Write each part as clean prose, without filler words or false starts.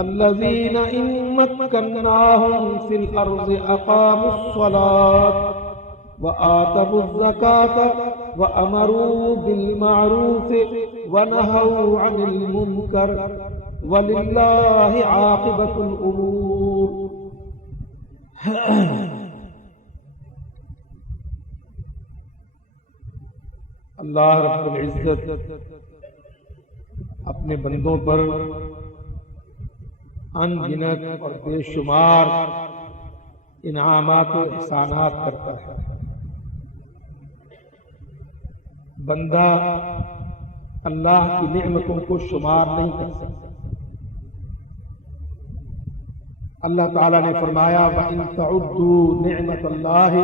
الذين إن مكناهم في الأرض أقاموا الصلاة وآتوا الزكاة وأمروا بالمعروف ونهوا عن المنكر ولله عاقبة الأمور. اللہ رب العزت اپنے بندوں پر ان گنت اور بے شمار انعامات و احسانات کرتا ہے. بندہ اللہ کی نعمتوں کو شمار نہیں کر سکتا. اللہ تعالیٰ نے فرمایا وَإِن تَعُدُّوا نِعْمَةَ اللَّهِ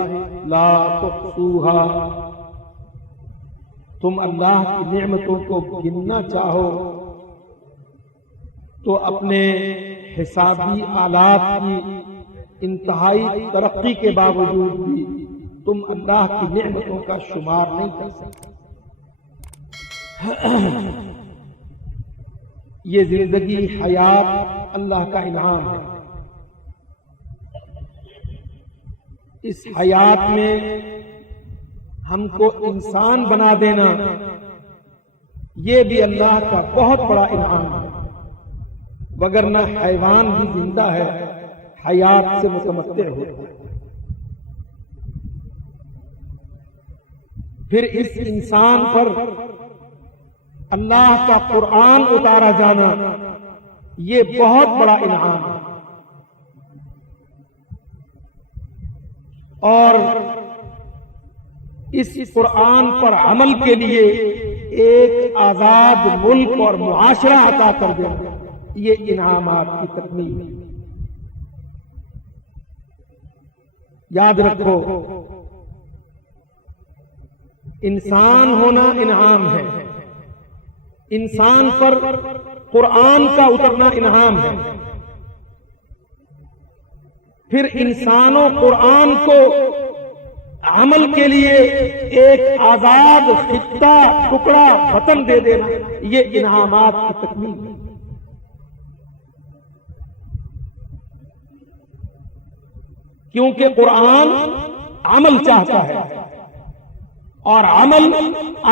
لَا تُحْصُوهَا. تم اللہ کی نعمتوں کو گننا چاہو تو اپنے حسابی آلات کی انتہائی ترقی کے باوجود بھی تم اللہ کی نعمتوں کا شمار نہیں کر سکتے. یہ زندگی حیات اللہ کا انعام ہے. اس حیات میں ہم کو انسان بنا دینا یہ بھی اللہ کا بہت بڑا انعام ہے. وگرنہ حیوان بھی زندہ ہے، حیات سے متمتع ہوتا ہے. پھر اس انسان پر اللہ کا قرآن اتارا جانا یہ بہت بڑا انعام ہے. اور اس قرآن پر عمل کے لیے ایک آزاد ملک اور معاشرہ عطا کر دینا یہ انعامات کی تکمیل ہے. یاد رکھو انسان ہونا انعام ہے، انسان پر قرآن کا اترنا انعام ہے. پھر انسان و قرآن کو عمل کے لیے ایک آزاد خطہ ٹکڑا وطن دے دینا یہ انعامات کی تکمیل ہے. کیونکہ قرآن عمل چاہتا ہے اور عمل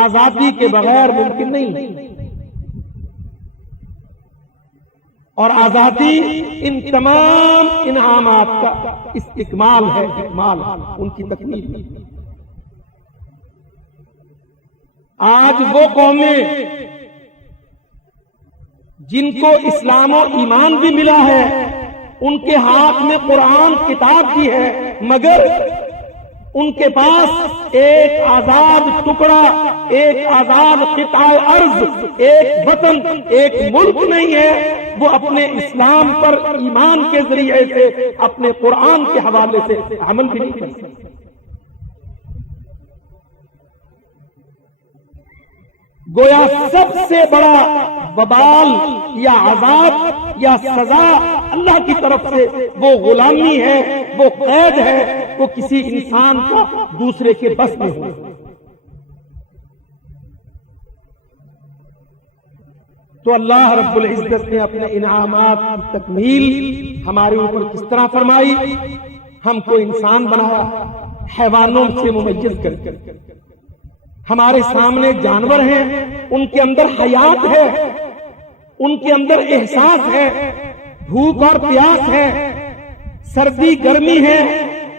آزادی کے بغیر ممکن نہیں. اور آزادی ان تمام انعامات کا استکمال ہے، اکمال ان کی تکمیل ہے. آج وہ قومیں جن کو اسلام و ایمان بھی ملا ہے ان کے ہاتھ میں قرآن کتاب بھی ہے، مگر ان کے پاس ایک آزاد ٹکڑا، ایک آزاد قطع ارض، ایک وطن، ایک ملک نہیں ہے. وہ اپنے اسلام پر ایمان کے ذریعے سے اپنے قرآن کے حوالے سے عمل بھی نہیں کر سکتے. گویا سب سے بڑا وبال یا عذاب یا سزا اللہ کی طرف سے وہ غلامی ہے، وہ قید ہے، وہ کسی انسان کا دوسرے کے بس میں ہو. تو اللہ رب العزت نے اپنے انعامات کی تکمیل ہمارے اوپر کس طرح فرمائی؟ ہم کو انسان بنایا حیوانوں سے ممیز کر کر. ہمارے سامنے جانور ہیں، ان کے اندر حیات ہے، ان کے اندر احساس ہے، بھوک اور پیاس ہے، سردی گرمی ہے،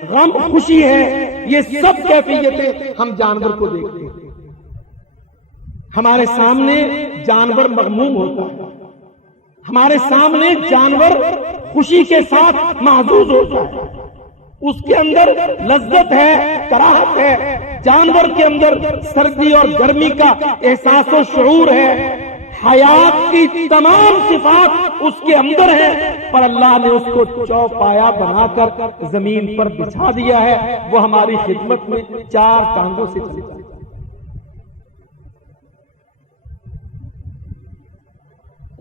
غم خوشی ہے. یہ سب کیفیتیں ہم جانور کو دیکھتے ہیں. ہمارے سامنے جانور مغموم ہوتا ہے، ہمارے سامنے جانور خوشی کے ساتھ محظوظ ہوتا ہے، اس کے اندر لذت ہے، کراہت ہے. جانور کے اندر سردی اور گرمی کا احساس و شعور ہے. حیات کی تمام صفات اس کے اندر ہے، پر اللہ نے اس کو چوپایا بنا کر زمین پر بچھا دیا ہے. وہ ہماری خدمت میں چار ٹانگوں سے چلتا ہے.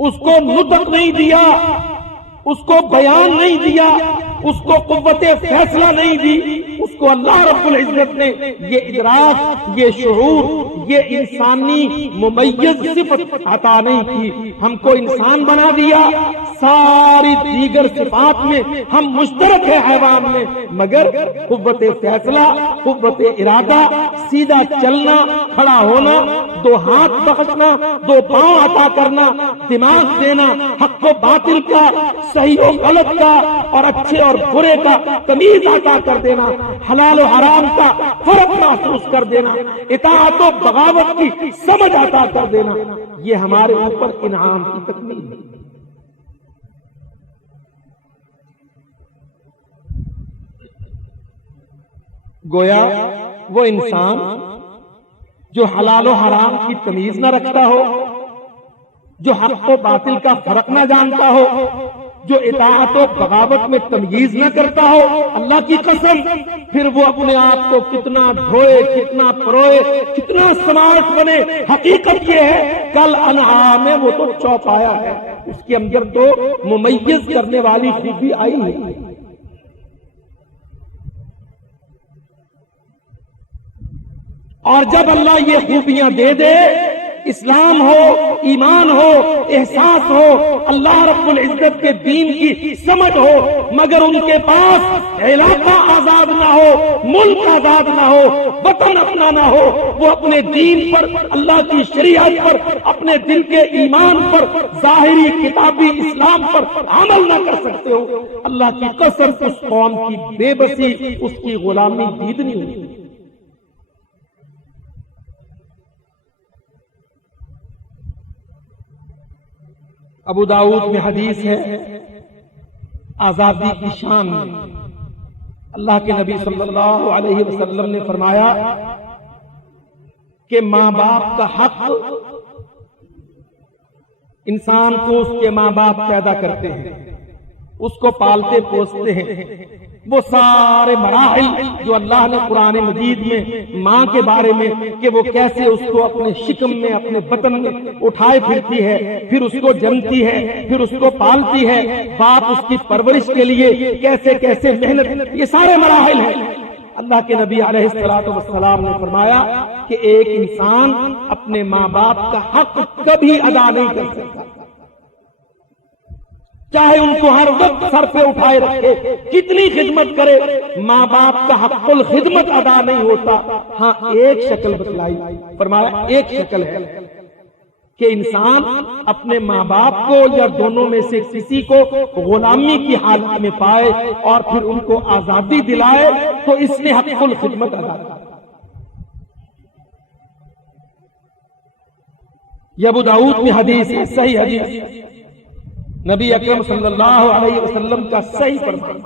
اس کو نطق نہیں دیا، اس کو بیان نہیں دیا، اس کو قوت فیصلہ نہیں دی، اس کو اللہ رب العزت نے یہ ادراک، یہ شعور، یہ انسانی ممیز صفت عطا نہیں کی. ہم کو انسان بنا دیا، ساری دیگر صفات میں ہم مشترک ہیں حیوان میں، مگر قوت فیصلہ، قوت ارادہ، سیدھا چلنا، کھڑا ہونا، دو ہاتھ بخشنا، دو پاؤں عطا کرنا، دماغ دینا، حق و باطل کا، صحیح و غلط کا اور اچھے اور برے کا تمیز عطا کر دینا، حلال و حرام کا فرق محسوس کر دینا، اطاعت و بغاوت کی سمجھ عطا کر دینا، یہ ہمارے اوپر انعام کی تکمیل ہے. گویا وہ انسان جو حلال و حرام کی تمیز نہ رکھتا ہو، جو حق و باطل کا فرق نہ جانتا ہو، جو اطاعت و بغاوت میں تمیز نہ کرتا ہو، اللہ کی قسم پھر وہ اپنے آپ کو کتنا دھوئے، کتنا پروئے، کتنا سمارٹ بنے، حقیقت یہ ہے کل انعام میں وہ تو چوپایا ہے، اس کے اندر تو ممیز کرنے والی خوبی آئی ہے. اور جب اللہ یہ خوبیاں دے دے، اسلام ہو، ایمان ہو، احساس ہو، اللہ رب العزت کے دین کی سمجھ ہو، مگر ان کے پاس علاقہ آزاد نہ ہو، ملک آزاد نہ ہو، وطن اپنا نہ ہو، وہ اپنے دین پر، اللہ کی شریعت پر، اپنے دل کے ایمان پر، ظاہری کتابی اسلام پر عمل نہ کر سکتے ہو، اللہ کی قسم اس قوم کی بے بسی، اس کی غلامی دیدنی ہوئی. ابو داؤد میں حدیث ہے، آزادی کی شان میں اللہ کے نبی صلی اللہ علیہ وسلم نے فرمایا کہ ماں باپ کا حق، انسان کو اس کے ماں باپ پیدا کرتے ہیں، اس کو پالتے پوستے ہیں، وہ سارے مراحل جو اللہ نے قرآن مجید میں ماں کے بارے میں کہ وہ کیسے اس کو اپنے شکم میں، اپنے بطن میں اٹھائے پھرتی ہے، پھر اس کو جنتی ہے، پھر اس کو پالتی ہے، باپ اس کی پرورش کے لیے کیسے کیسے محنت، یہ سارے مراحل ہیں. اللہ کے نبی علیہ الصلوۃ والسلام نے فرمایا کہ ایک انسان اپنے ماں باپ کا حق کبھی ادا نہیں کر سکتا، چاہے ان کو ہر وقت سر پہ اٹھائے رکھے، کتنی خدمت کرے، ماں باپ کا حق الخدمت ادا نہیں ہوتا. ہاں ایک شکل بتلائی، فرمایا ایک شکل ہے کہ انسان اپنے ماں باپ کو یا دونوں میں سے کسی کو غلامی کی حالت میں پائے اور پھر ان کو آزادی دلائے تو اس نے حق الخدمت ادا کیا. یہ ابو داؤد میں حدیث ہے، صحیح حدیث، نبی اکرم صلی اللہ علیہ وسلم کا صحیح فرمان.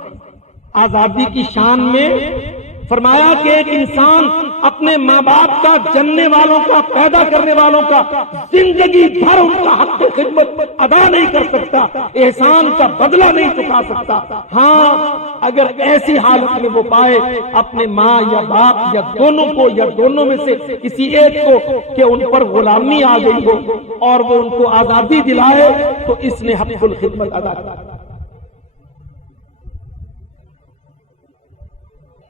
آزادی کی شان میں فرمایا کہ ایک انسان اپنے ماں باپ کا، جننے والوں کا، پیدا کرنے والوں کا زندگی بھر ان کا حق خدمت ادا نہیں کر سکتا، احسان کا بدلہ نہیں چکا سکتا. ہاں اگر ایسی حالت میں وہ پائے اپنے ماں یا باپ یا دونوں کو یا دونوں میں سے کسی ایک کو کہ ان پر غلامی آ گئی ہو اور وہ ان کو آزادی دلائے تو اس نے حق الخدمت ادا کیا.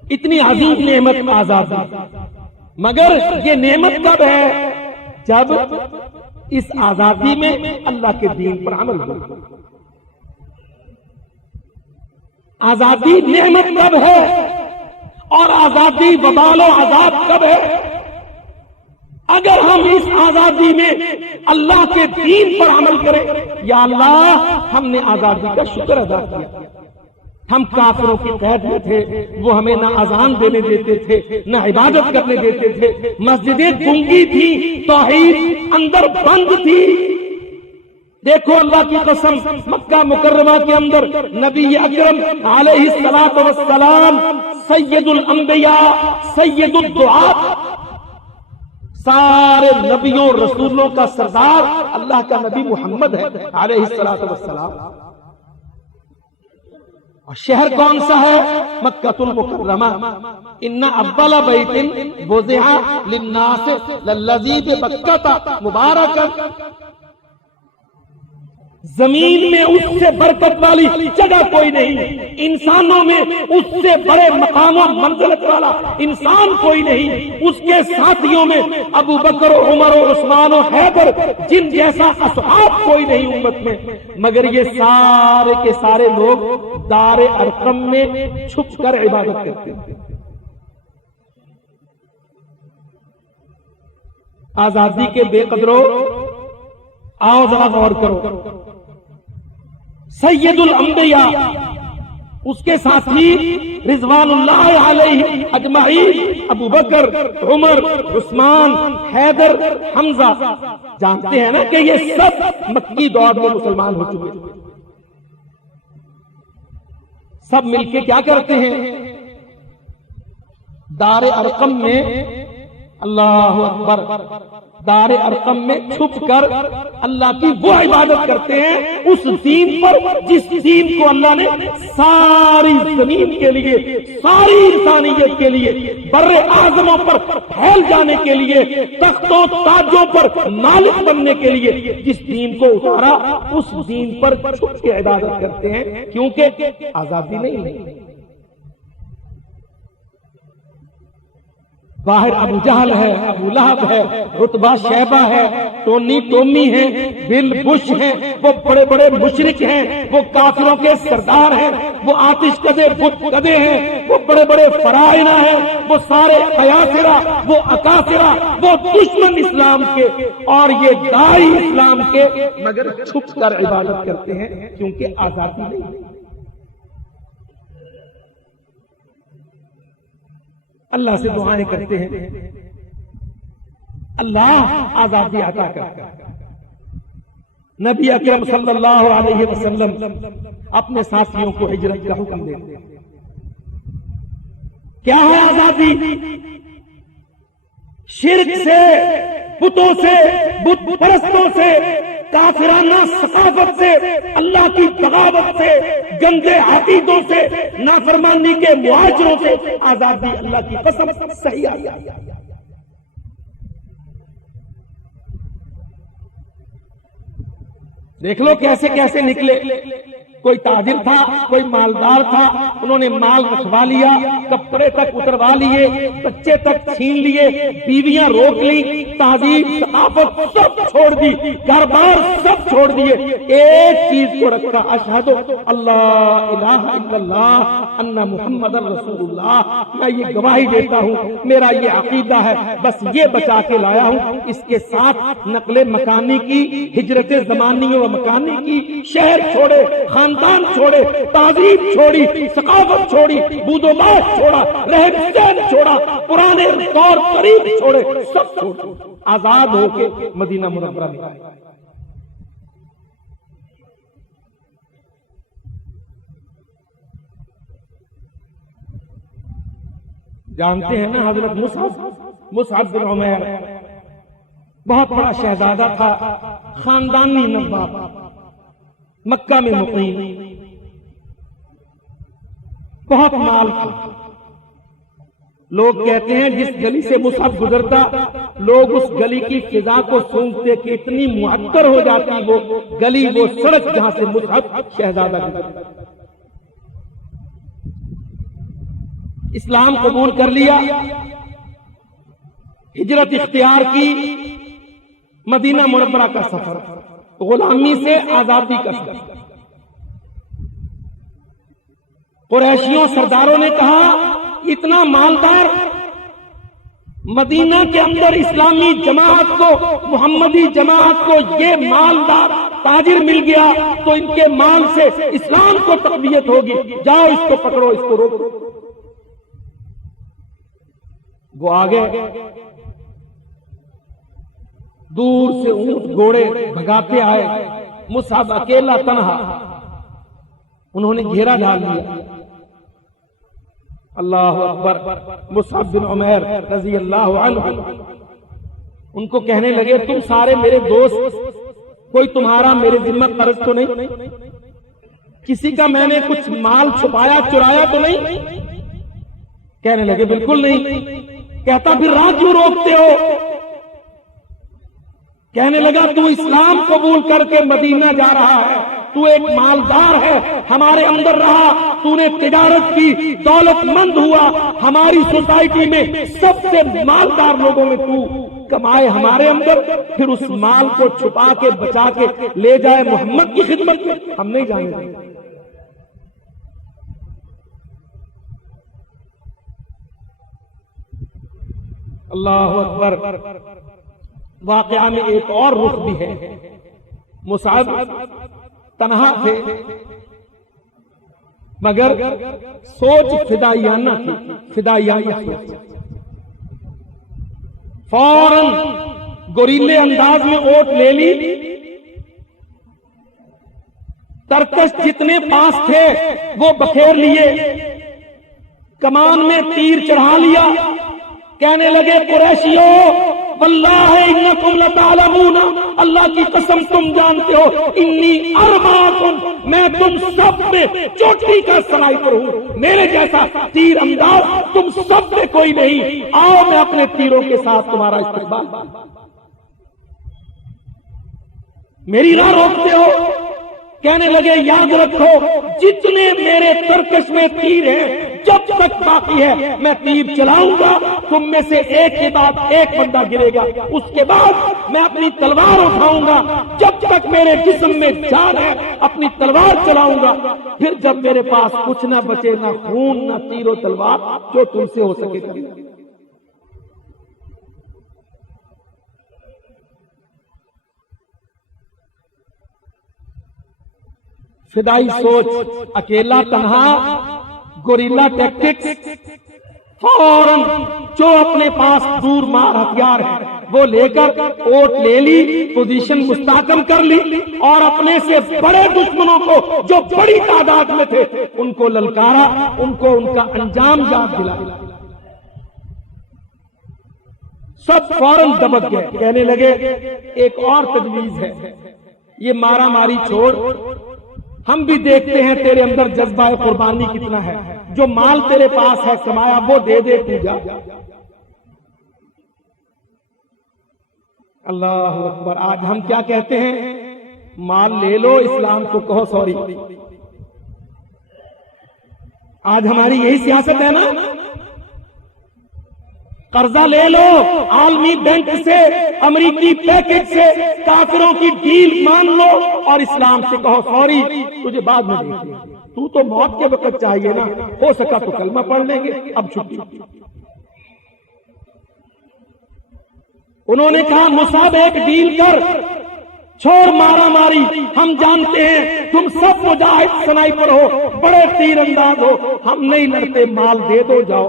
اتنی عظیم نعمت آزادی، مگر یہ نعمت کب ہے؟ جب اس آزادی میں اللہ کے دین پر عمل ہو. آزادی نعمت کب ہے اور آزادی وبال و عذاب کب ہے؟ اگر ہم اس آزادی میں اللہ کے دین پر عمل کریں، یا اللہ ہم نے آزادی کا شکر ادا کیا، ہم کافروں کی قید میں تھے، وہ ہمیں نہ اذان دینے دیتے تھے، نہ عبادت کرنے دیتے تھے، مسجدیں گنگی تھی، توحید اندر بند تھی. دیکھو اللہ کی قسم، مکہ مکرمہ کے اندر نبی اکرم علیہ الصلوۃ والسلام سید الانبیاء، سید الدعاء، سارے نبیوں رسولوں کا سردار اللہ کا نبی محمد ہے علیہ الصلوۃ والسلام. اور شہر کون سا ہے؟ مکہ المکرمہ. ان اول بیت وضع للناس للذی ببکۃ مبارکا. زمین میں اس سے برکت والی جگہ کوئی نہیں، انسانوں میں اس سے بڑے مقام و منزلت والا انسان کوئی نہیں، اس کے ساتھیوں میں ابو بکر و عمر و عثمان و حیدر جن جیسا اصحاب کوئی نہیں امت میں، مگر یہ سارے کے سارے لوگ دار ارقم میں چھپ کر عبادت کرتے ہیں۔ آزادی کے بے قدرو، آؤ ذرا غور کرو، سید الانبیاء اس کے ساتھی رضوان اللہ علیہ اجمعین ابو بکر، عمر، عثمان، حیدر، حمزہ، جانتے ہیں نا کہ یہ سب مکی دور میں مسلمان ہو چکے، سب مل کے کیا کرتے ہیں؟ دار ارقم میں، اللہ اکبر، دار ارقم میں چھپ کر اللہ کی وہ عبادت کرتے ہیں، اس دین پر جس دین کو اللہ نے ساری زمین کے لیے، ساری انسانیت کے لیے، بر اعظموں پر پھیل جانے کے لیے، تختوں تاجوں پر مالک بننے کے لیے جس دین کو اتارا، اس دین پر چھپ کے عبادت کرتے ہیں، کیونکہ آزادی نہیں۔ باہر ابو جہل ہے، ابو لہب ہے، عتبہ شیبہ ہے، ٹونی ٹومی ہے، بل بش ہیں، وہ بڑے بڑے مشرک ہیں، وہ کافروں کے سردار ہیں، وہ آتش کدے بت کدے ہیں، وہ بڑے بڑے فرائض ہیں، وہ سارے قیاصرہ، وہ اکاثرہ، وہ دشمن اسلام کے اور یہ داعی اسلام کے، مگر چھپ کر عبادت کرتے ہیں کیونکہ آزادی نہیں۔ اللہ سے دعائیں کرتے ہیں، اللہ آزادی عطا کرتا ہے۔ نبی اکرم صلی اللہ علیہ وسلم اپنے ساتھیوں کو ہجرت کا حکم دیتے ہیں۔ کیا ہے آزادی؟ شرک سے، بتوں سے، بت پرستوں سے، کافرانہ ثقافت سے، اللہ کی بغاوت سے، گندے عقیدوں سے، نافرمانی کے معاشروں سے آزادی، اللہ کی قسم صحیح آزادی۔ دیکھ لو کیسے کیسے نکلے، کوئی تاجر تھا، کوئی مالدار تھا، انہوں نے مال رکھوا لیا، کپڑے تک اتروا لیے، بچے تک چھین لیے، بیویاں روک لی، تہذیب ثقافت سب چھوڑ دی، گھر بار سب چھوڑ دیے، ایک چیز کو رکھا، اشہد اللہ الہ الا اللہ ان محمد رسول اللہ، میں یہ گواہی دیتا ہوں، میرا یہ عقیدہ ہے، بس یہ بچا کے لایا ہوں۔ اس کے ساتھ نقل مکانی کی، ہجرت زمانی و مکانی کی، شہر چھوڑے، خاندان چھوڑے، تہذیب چھوڑی، ثقافت چھوڑی، بود و باش چھوڑا، رہن سہن چھوڑا، پرانے طور طریق چھوڑے، سب چھوڑا، آزاد ہو کے مدینہ منورہ میں آئے۔ جانتے ہیں نا حضرت مصعب بن عمیر بہت بڑا شہزادہ تھا، خاندانی نواب، مکہ میں مقیم، بہت مال تھا۔ لوگ کہتے ہیں جس گلی سے مصعب گزرتا، لوگ اس گلی کی فضا کو سونگتے کہ اتنی معطر ہو جاتی وہ گلی، وہ سڑک جہاں سے مصعب شہزادہ گزرتا۔ اسلام قبول کر لیا، ہجرت اختیار کی، مدینہ منورہ کا سفر، غلامی سے آزادی کا سفر۔ قریشیوں سرداروں نے کہا اتنا مالدار، مدینہ کے اندر اسلامی جماعت کو، محمدی جماعت کو یہ مالدار تاجر مل گیا تو ان کے مال سے اسلام کو تقویت ہوگی، جاؤ اس کو پکڑو، اس کو روکو۔ وہ آگے دور سے اونٹ گھوڑے بھگاتے آئے، مصعب اکیلا تنہا، انہوں نے گھیرا ڈال دیا۔ اللہ اکبر، مصعب بن عمیر رضی اللہ عنہ ان کو کہنے لگے تم سارے میرے دوست، کوئی تمہارا میرے ذمہ قرض تو نہیں؟ کسی کا میں نے کچھ مال چھپایا چرایا تو نہیں؟ کہنے لگے بالکل نہیں۔ کہتا پھر راہ کیوں روکتے ہو؟ کہنے لگا تو اسلام قبول کر کے مدینہ جا رہا ہے، تو ایک مالدار ہے، ہمارے اندر رہا، تو نے تجارت کی، دولت مند ہوا، ہماری سوسائٹی میں سب سے مالدار لوگوں میں تو کمائے ہمارے اندر، پھر اس مال کو چھپا کے بچا کے لے جائے محمد کی خدمت میں، ہم نہیں جانے دیں گے۔ اللہ اکبر۔ واقعہ میں ایک اور رخ بھی ہے، مصعب تنہا تھے مگر سوچ فدائیانہ تھی، فدائیانہ سوچ۔ فوراً گوریلے انداز میں اوٹ لے لی، ترکش جتنے پاس تھے وہ بکھیر لیے، کمان میں تیر چڑھا لیا، کہنے لگے قریشیوں واللہ انکم لتعلمون، اللہ کی قسم تم جانتے ہو، انی ارماکم، میں تم سب میں چوٹی کا سنائپر ہوں، میرے جیسا تیر انداز تم سب میں کوئی نہیں، آؤ میں اپنے تیروں کے ساتھ تمہارا استقبال۔ میری راہ روکتے ہو؟ کہنے لگے یاد رکھو جتنے میرے ترکش میں تیر ہیں جب تک باقی ہے میں تیر چلاؤں گا، تم میں سے ایک کے بعد ایک بندہ گرے گا، اس کے بعد میں اپنی تلوار اٹھاؤں گا، جب تک میرے جسم میں جان ہے اپنی تلوار چلاؤں گا، پھر جب میرے پاس کچھ نہ بچے، نہ خون نہ تیر و تلوار، جو تم سے ہو سکے گا۔ فدائی سوچ، اکیلا تنہا، گوریلا ٹیکٹکس، فوراً جو اپنے پاس دور مار ہتھیار ہے وہ لے کر اوٹ لے لی، پوزیشن مستحکم کر لی، اور اپنے سے بڑے دشمنوں کو جو بڑی تعداد میں تھے ان کو للکارا، ان کو ان کا انجام یاد دلایا۔ سب فوراً دبک گئے، کہنے لگے ایک اور تجویز ہے، یہ مارا ماری چھوڑ، ہم بھی دیکھتے ہیں تیرے اندر جذبہ قربانی کتنا ہے، جو مال تیرے پاس ہے کمایا وہ دے دے تو جا۔ اللہ اکبر۔ آج ہم کیا کہتے ہیں؟ مال لے لو، اسلام کو کہو سوری۔ آج ہماری یہی سیاست ہے نا، قرضہ لے لو عالمی بینک سے، امریکی پیکج سے، کافروں کی ڈیل مان لو اور اسلام سے کہو سوری، تجھے بعد میں دیکھ لیں گے، تو موت کے وقت چاہیے نا، ہو سکا تو کلمہ پڑھ لیں گے، اب چھٹی۔ انہوں نے کہا مصعب ایک ڈیل کر، چھوڑ مارا ماری، ہم جانتے ہیں تم سب مجاہد سنائپر ہو، بڑے تیر انداز ہو، ہم نہیں لڑتے، مال دے دو جاؤ۔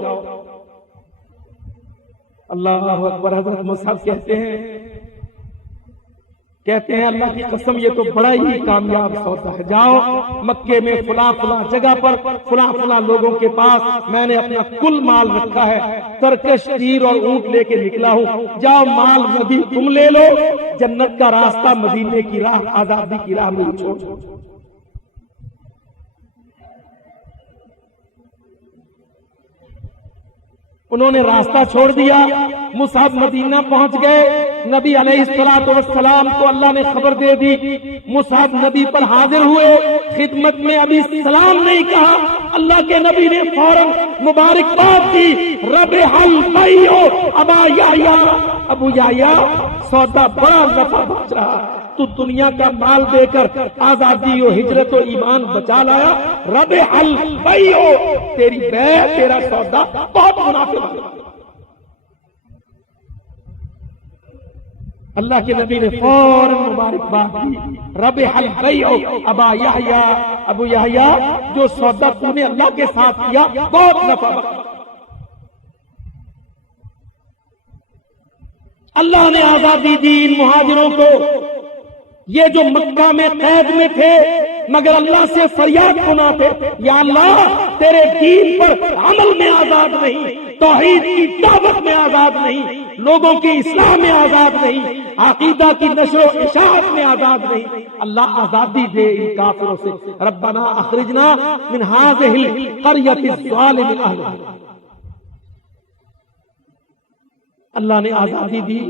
اللہ اکبر۔ حضرت مصعب کہتے ہیں اللہ کی قسم یہ تو بڑا ہی کامیاب سودا ہے، جاؤ مکے میں فلاں فلاں جگہ پر فلاں فلاں لوگوں کے پاس میں نے اپنا کل مال رکھا ہے، ترکش تیر اور اونٹ لے کے نکلا ہوں، جاؤ مال نبی تم لے لو، جنت کا راستہ مدینے کی راہ، آزادی کی راہ میں چھوڑ۔ انہوں نے راستہ چھوڑ دیا، مصعب مدینہ پہنچ گئے، نبی علیہ السلام کو اللہ نے خبر دے دی، مصعب نبی پر حاضر ہوئے، خدمت میں ابھی سلام نہیں کہا، اللہ کے نبی نے فوراً مبارکباد دی، ربح البیع ابا یحییٰ، ابو یحییٰ سودا بڑا نفع بچ رہا، تو دنیا کا مال دے کر آزادی و ہجرت و ایمان بچا لایا، ربح البیع، تیری بیع، تیرا سودا بہت منافع ہے۔ اللہ کے نبی نے فوراً مبارکباد دی، ربح البیع ابا یحییٰ، ابو یحییٰ جو سودا تو نے اللہ کے ساتھ کیا بہت نفع بخشا۔ اللہ نے آزادی دی ان مہاجروں کو، یہ جو مکہ میں قید میں تھے مگر اللہ سے فریاد سناتے، یا اللہ تیرے دین پر عمل میں آزاد نہیں، توحید کی دعوت میں آزاد نہیں، لوگوں کی اصلاح میں آزاد نہیں، عقیدہ کی نشر و اشاعت میں آزاد نہیں، اللہ آزادی دے ان کافروں سے، ربنا اخرجنا من هذه القرية الظالم اهلها۔ اللہ نے آزادی دی،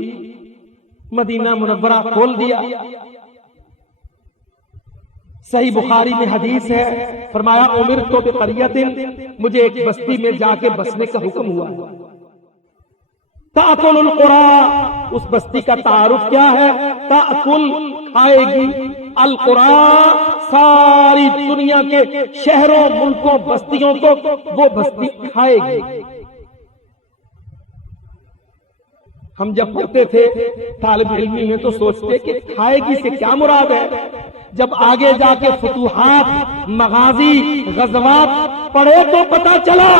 مدینہ منورہ کھول دیا. صحیح بخاری میں حدیث ہے، فرمایا امرت بقریۃ، مجھے ایک بستی میں جا کے بسنے کا حکم ہوا. تأکل القریٰ، اس بستی کا تعارف کیا ہے؟ تأکل، کھائے گی، القریٰ، ساری دنیا کے شہروں ملکوں بستیوں کو وہ بستی کھائے گی. ہم جب پڑھتے تھے طالب علمی میں تو سوچتے کہ کھائے گی سے کیا مراد ہے. جب آگے جا کے فتوحات، مغازی، غزوات پڑھے تو پتا چلا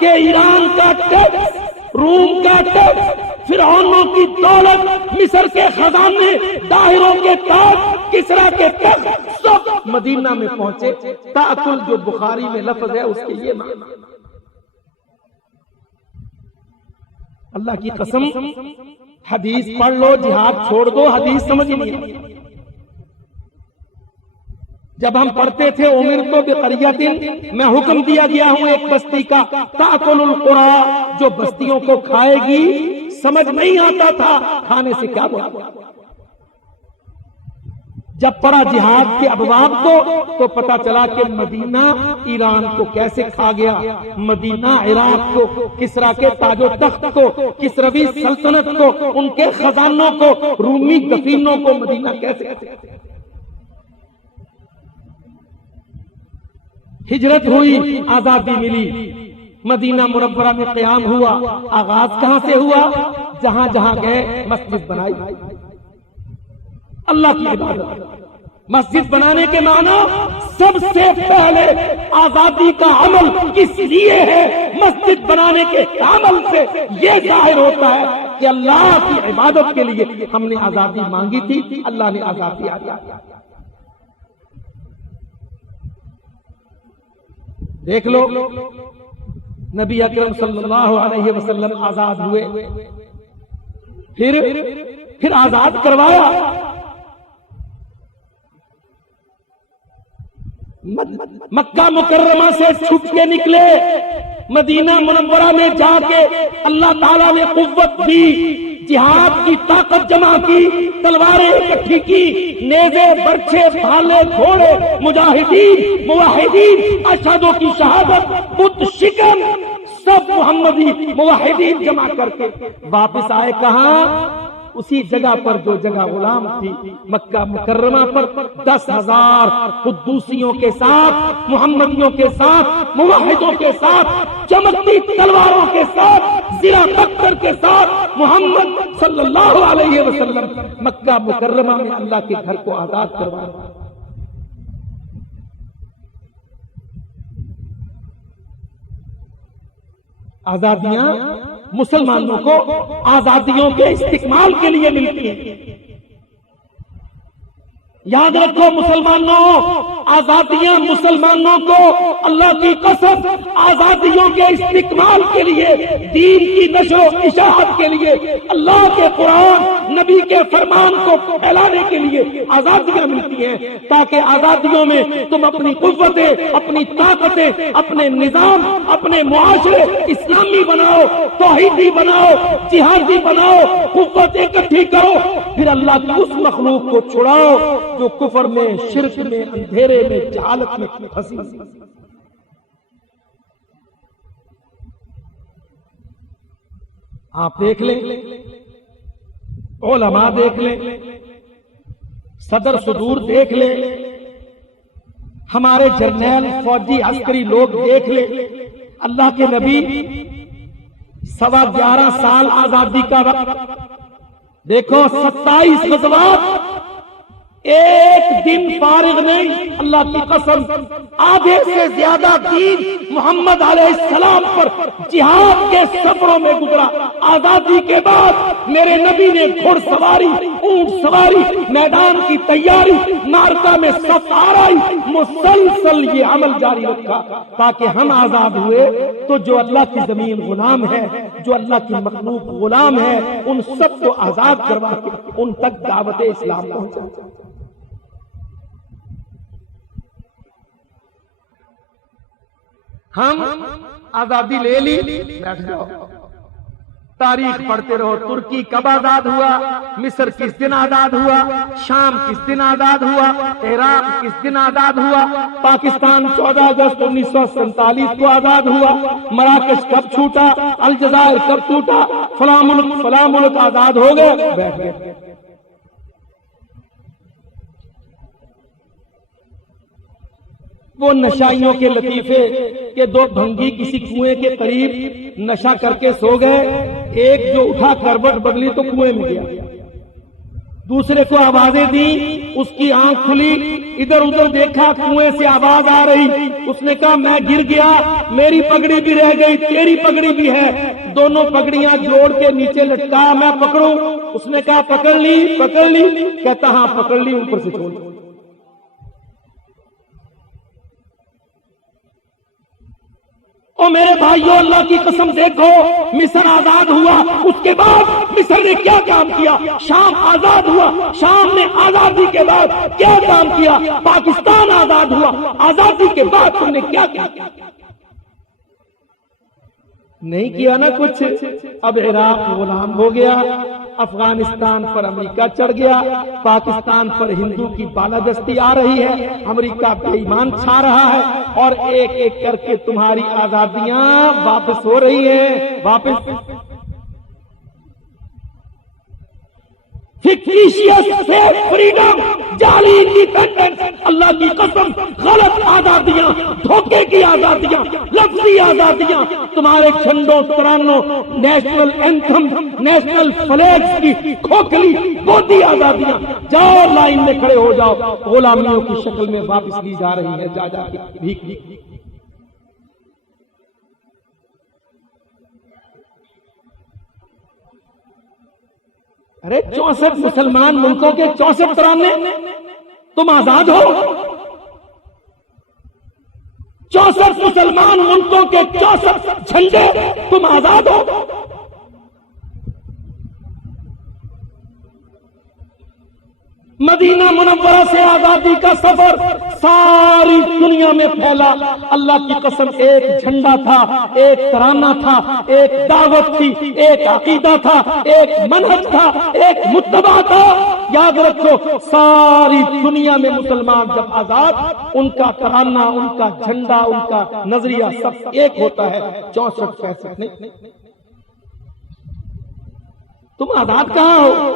کہ ایران کا ٹیکس، روم کا ٹیکس، فرعونوں کی دولت، مصر کے خزانے، داہروں کے تاج، کسرا کے تخت سب مدینہ میں پہنچے. تأکل جو بخاری میں لفظ ہے اس کے یہ معنی. اللہ کی قسم، حدیث پڑھ لو، جہاد چھوڑ دو، حدیث سمجھ نہیں. جب ہم پڑھتے تھے امرت بقریۃ، میں حکم دیا گیا ہوں ایک بستی کا، تأکل القریٰ، جو بستیوں کو کھائے گی، سمجھ نہیں آتا تھا کھانے سے کیا مراد. جب پڑھا جہاد کے ابواب کو تو پتا چلا کہ مدینہ ایران کو کیسے کھا گیا، مدینہ عراق کو، کسرا کے تاج و تخت کو، کسروی سلطنت کو، ان کے خزانوں کو، رومی دفینوں کو مدینہ کیسے. ہجرت ہوئی، آزادی ملی، مدینہ منورہ میں قیام ہوا. آغاز کہاں سے ہوا؟ جہاں جہاں گئے مسجد بنائی، اللہ کی عبادت. مسجد بنانے کے معنی سب سے پہلے آزادی کا عمل کس لیے ہے؟ مسجد بنانے کے عمل سے یہ ظاہر ہوتا ہے کہ اللہ کی عبادت کے لیے ہم نے آزادی مانگی تھی، اللہ نے آزادی عطا کی. دیکھ لو، نبی اکرم صلی اللہ علیہ وسلم آزاد ہوئے، پھر آزاد کروایا. مکہ مکرمہ سے چھپ کے نکلے، مدینہ منورہ میں جا کے اللہ تعالیٰ نے قوت دی، جہاد کی طاقت جمع کی، تلواریں اکٹھی کی، نیزے، برچھے، بھالے، گھوڑے، مجاہدین، موحدین، اشہدوں کی شہادت، بت شکن، سب محمدی موحدین جمع کر کے واپس آئے. کہاں؟ اسی جگہ پر جو جگہ غلام تھی، مکہ مکرمہ پر 10,000 قدوسیوں کے ساتھ، محمدیوں کے ساتھ، موحدوں کے ساتھ، چمکتی تلواروں کے ساتھ، زرہ پتھر کے ساتھ محمد صلی اللہ علیہ وسلم مکہ مکرمہ میں اللہ کے گھر کو آزاد کروایا. آزادیاں مسلمانوں کو آزادیوں کے استکمال کے لیے ملتی ہیں. یاد رکھو مسلمانوں، آزادیاں مسلمانوں کو اللہ کی قسم آزادیوں کے استکمال کے لیے، دین کی نشر و اشاعت کے لیے، اللہ کے قرآن نبی کے فرمان کو پھیلانے کے لیے آزادیاں ملتی ہیں، تاکہ آزادیوں میں تم اپنی قوتیں، اپنی طاقتیں، اپنے نظام، اپنے معاشرے اسلامی بناؤ، توحیدی بناؤ، جہادی بناؤ، قوت اکٹھی کرو، پھر اللہ کی اس مخلوق کو چھڑاؤ جو کفر میں، شرک میں، اندھیرے میں، جہالت میں پھنسی. آپ دیکھ لیں، علماء دیکھ لیں، صدر صدور دیکھ لیں، ہمارے جرنیل، فوجی، عسکری لوگ دیکھ لیں. اللہ کے نبی 11.25 سال آزادی کا وقت، دیکھو 27 غزوات، ایک دن فارغ نہیں. اللہ کی قسم آدھے سے زیادہ دین محمد علیہ السلام پر جہاد کے سفروں میں گزرا. آزادی کے بعد میرے نبی نے گھڑ سواری، اونٹ سواری، میدان کی تیاری، معرکہ میں صف آرائی، مسلسل یہ عمل جاری رکھا تاکہ ہم آزاد ہوئے تو جو اللہ کی زمین غلام ہے، جو اللہ کی مخلوق غلام ہے، ان سب کو آزاد کروا کے ان تک دعوت اسلام پہنچا. ہم آزادی لے لی، بیٹھ جاؤ، تاریخ پڑھتے رہو، ترکی کب آزاد ہوا، مصر کس دن آزاد ہوا، شام کس دن آزاد ہوا، عراق کس دن آزاد ہوا، پاکستان 14 اگست 1947 کو آزاد ہوا، مراکش کب چھوٹا، الجزائر کب ٹوٹا، فلاں ملک آزاد ہو گئے، بیٹھ گئے۔ وہ نشائیوں کے لطیفے کہ دو بھنگی کسی کنویں کے قریب نشہ کر کے سو گئے، ایک جو اٹھا کروٹ بدلی تو کنویں میں گیا، دوسرے کو آوازیں دی، اس کی آنکھ کھلی، ادھر ادھر دیکھا، کنویں سے آواز آ رہی، اس نے کہا میں گر گیا، میری پگڑی بھی رہ گئی، تیری پگڑی بھی ہے، دونوں پگڑیاں جوڑ کے نیچے لٹکا، میں پکڑوں؟ اس نے کہا پکڑ لی، پکڑ لی؟ کہتا ہاں پکڑ لی، اوپر سے چھوڑ۔ اور میرے بھائیوں اللہ کی قسم دیکھو، مصر آزاد ہوا، اس کے بعد مصر نے کیا کام کیا، شام آزاد ہوا، شام نے آزادی کے بعد کیا کام کیا، پاکستان آزاد ہوا، آزادی کے بعد تم نے کیا کیا؟ نہیں کیا نا کچھ۔ اب عراق غلام ہو گیا، افغانستان پر امریکہ چڑھ گیا، پاکستان پر ہندو کی بالادستی آ رہی ہے، امریکہ بے ایمان چھا رہا ہے، اور ایک ایک کر کے تمہاری آزادیاں واپس ہو رہی ہیں، واپس۔ فکٹیشیس فیک فریڈم، جعلی انڈیپینڈنس، اللہ کی قسم غلط آزادیاں، دھوکے کی آزادیاں، لفظی آزادیاں، تمہارے جھنڈوں ترانوں، نیشنل اینتھم، نیشنل فلیگز کی کھوکھلی گودی آزادیاں، جاؤ لائن میں کھڑے ہو جاؤ، غلامیوں کی شکل میں واپس لی جا رہی ہے، جا جا کے بھیک بھیک۔ ارے 64 مسلمان ملکوں کے 64 ترانے، تم آزاد ہو؟ 64 مسلمان ملکوں کے 64 جھنڈے، تم آزاد ہو؟ مدینہ منورہ سے آزادی کا سفر ساری دنیا میں پھیلا، اللہ کی قسم ایک جھنڈا تھا، ایک ترانہ تھا، ایک دعوت تھی، ایک عقیدہ تھا، ایک منہج تھا، ایک متبع تھا۔ یاد رکھو ساری دنیا میں مسلمان جب آزاد، ان کا ترانہ، ان کا جھنڈا، ان کا نظریہ سب ایک ہوتا ہے، 64-65 نہیں۔ تم آزاد کہاں ہو؟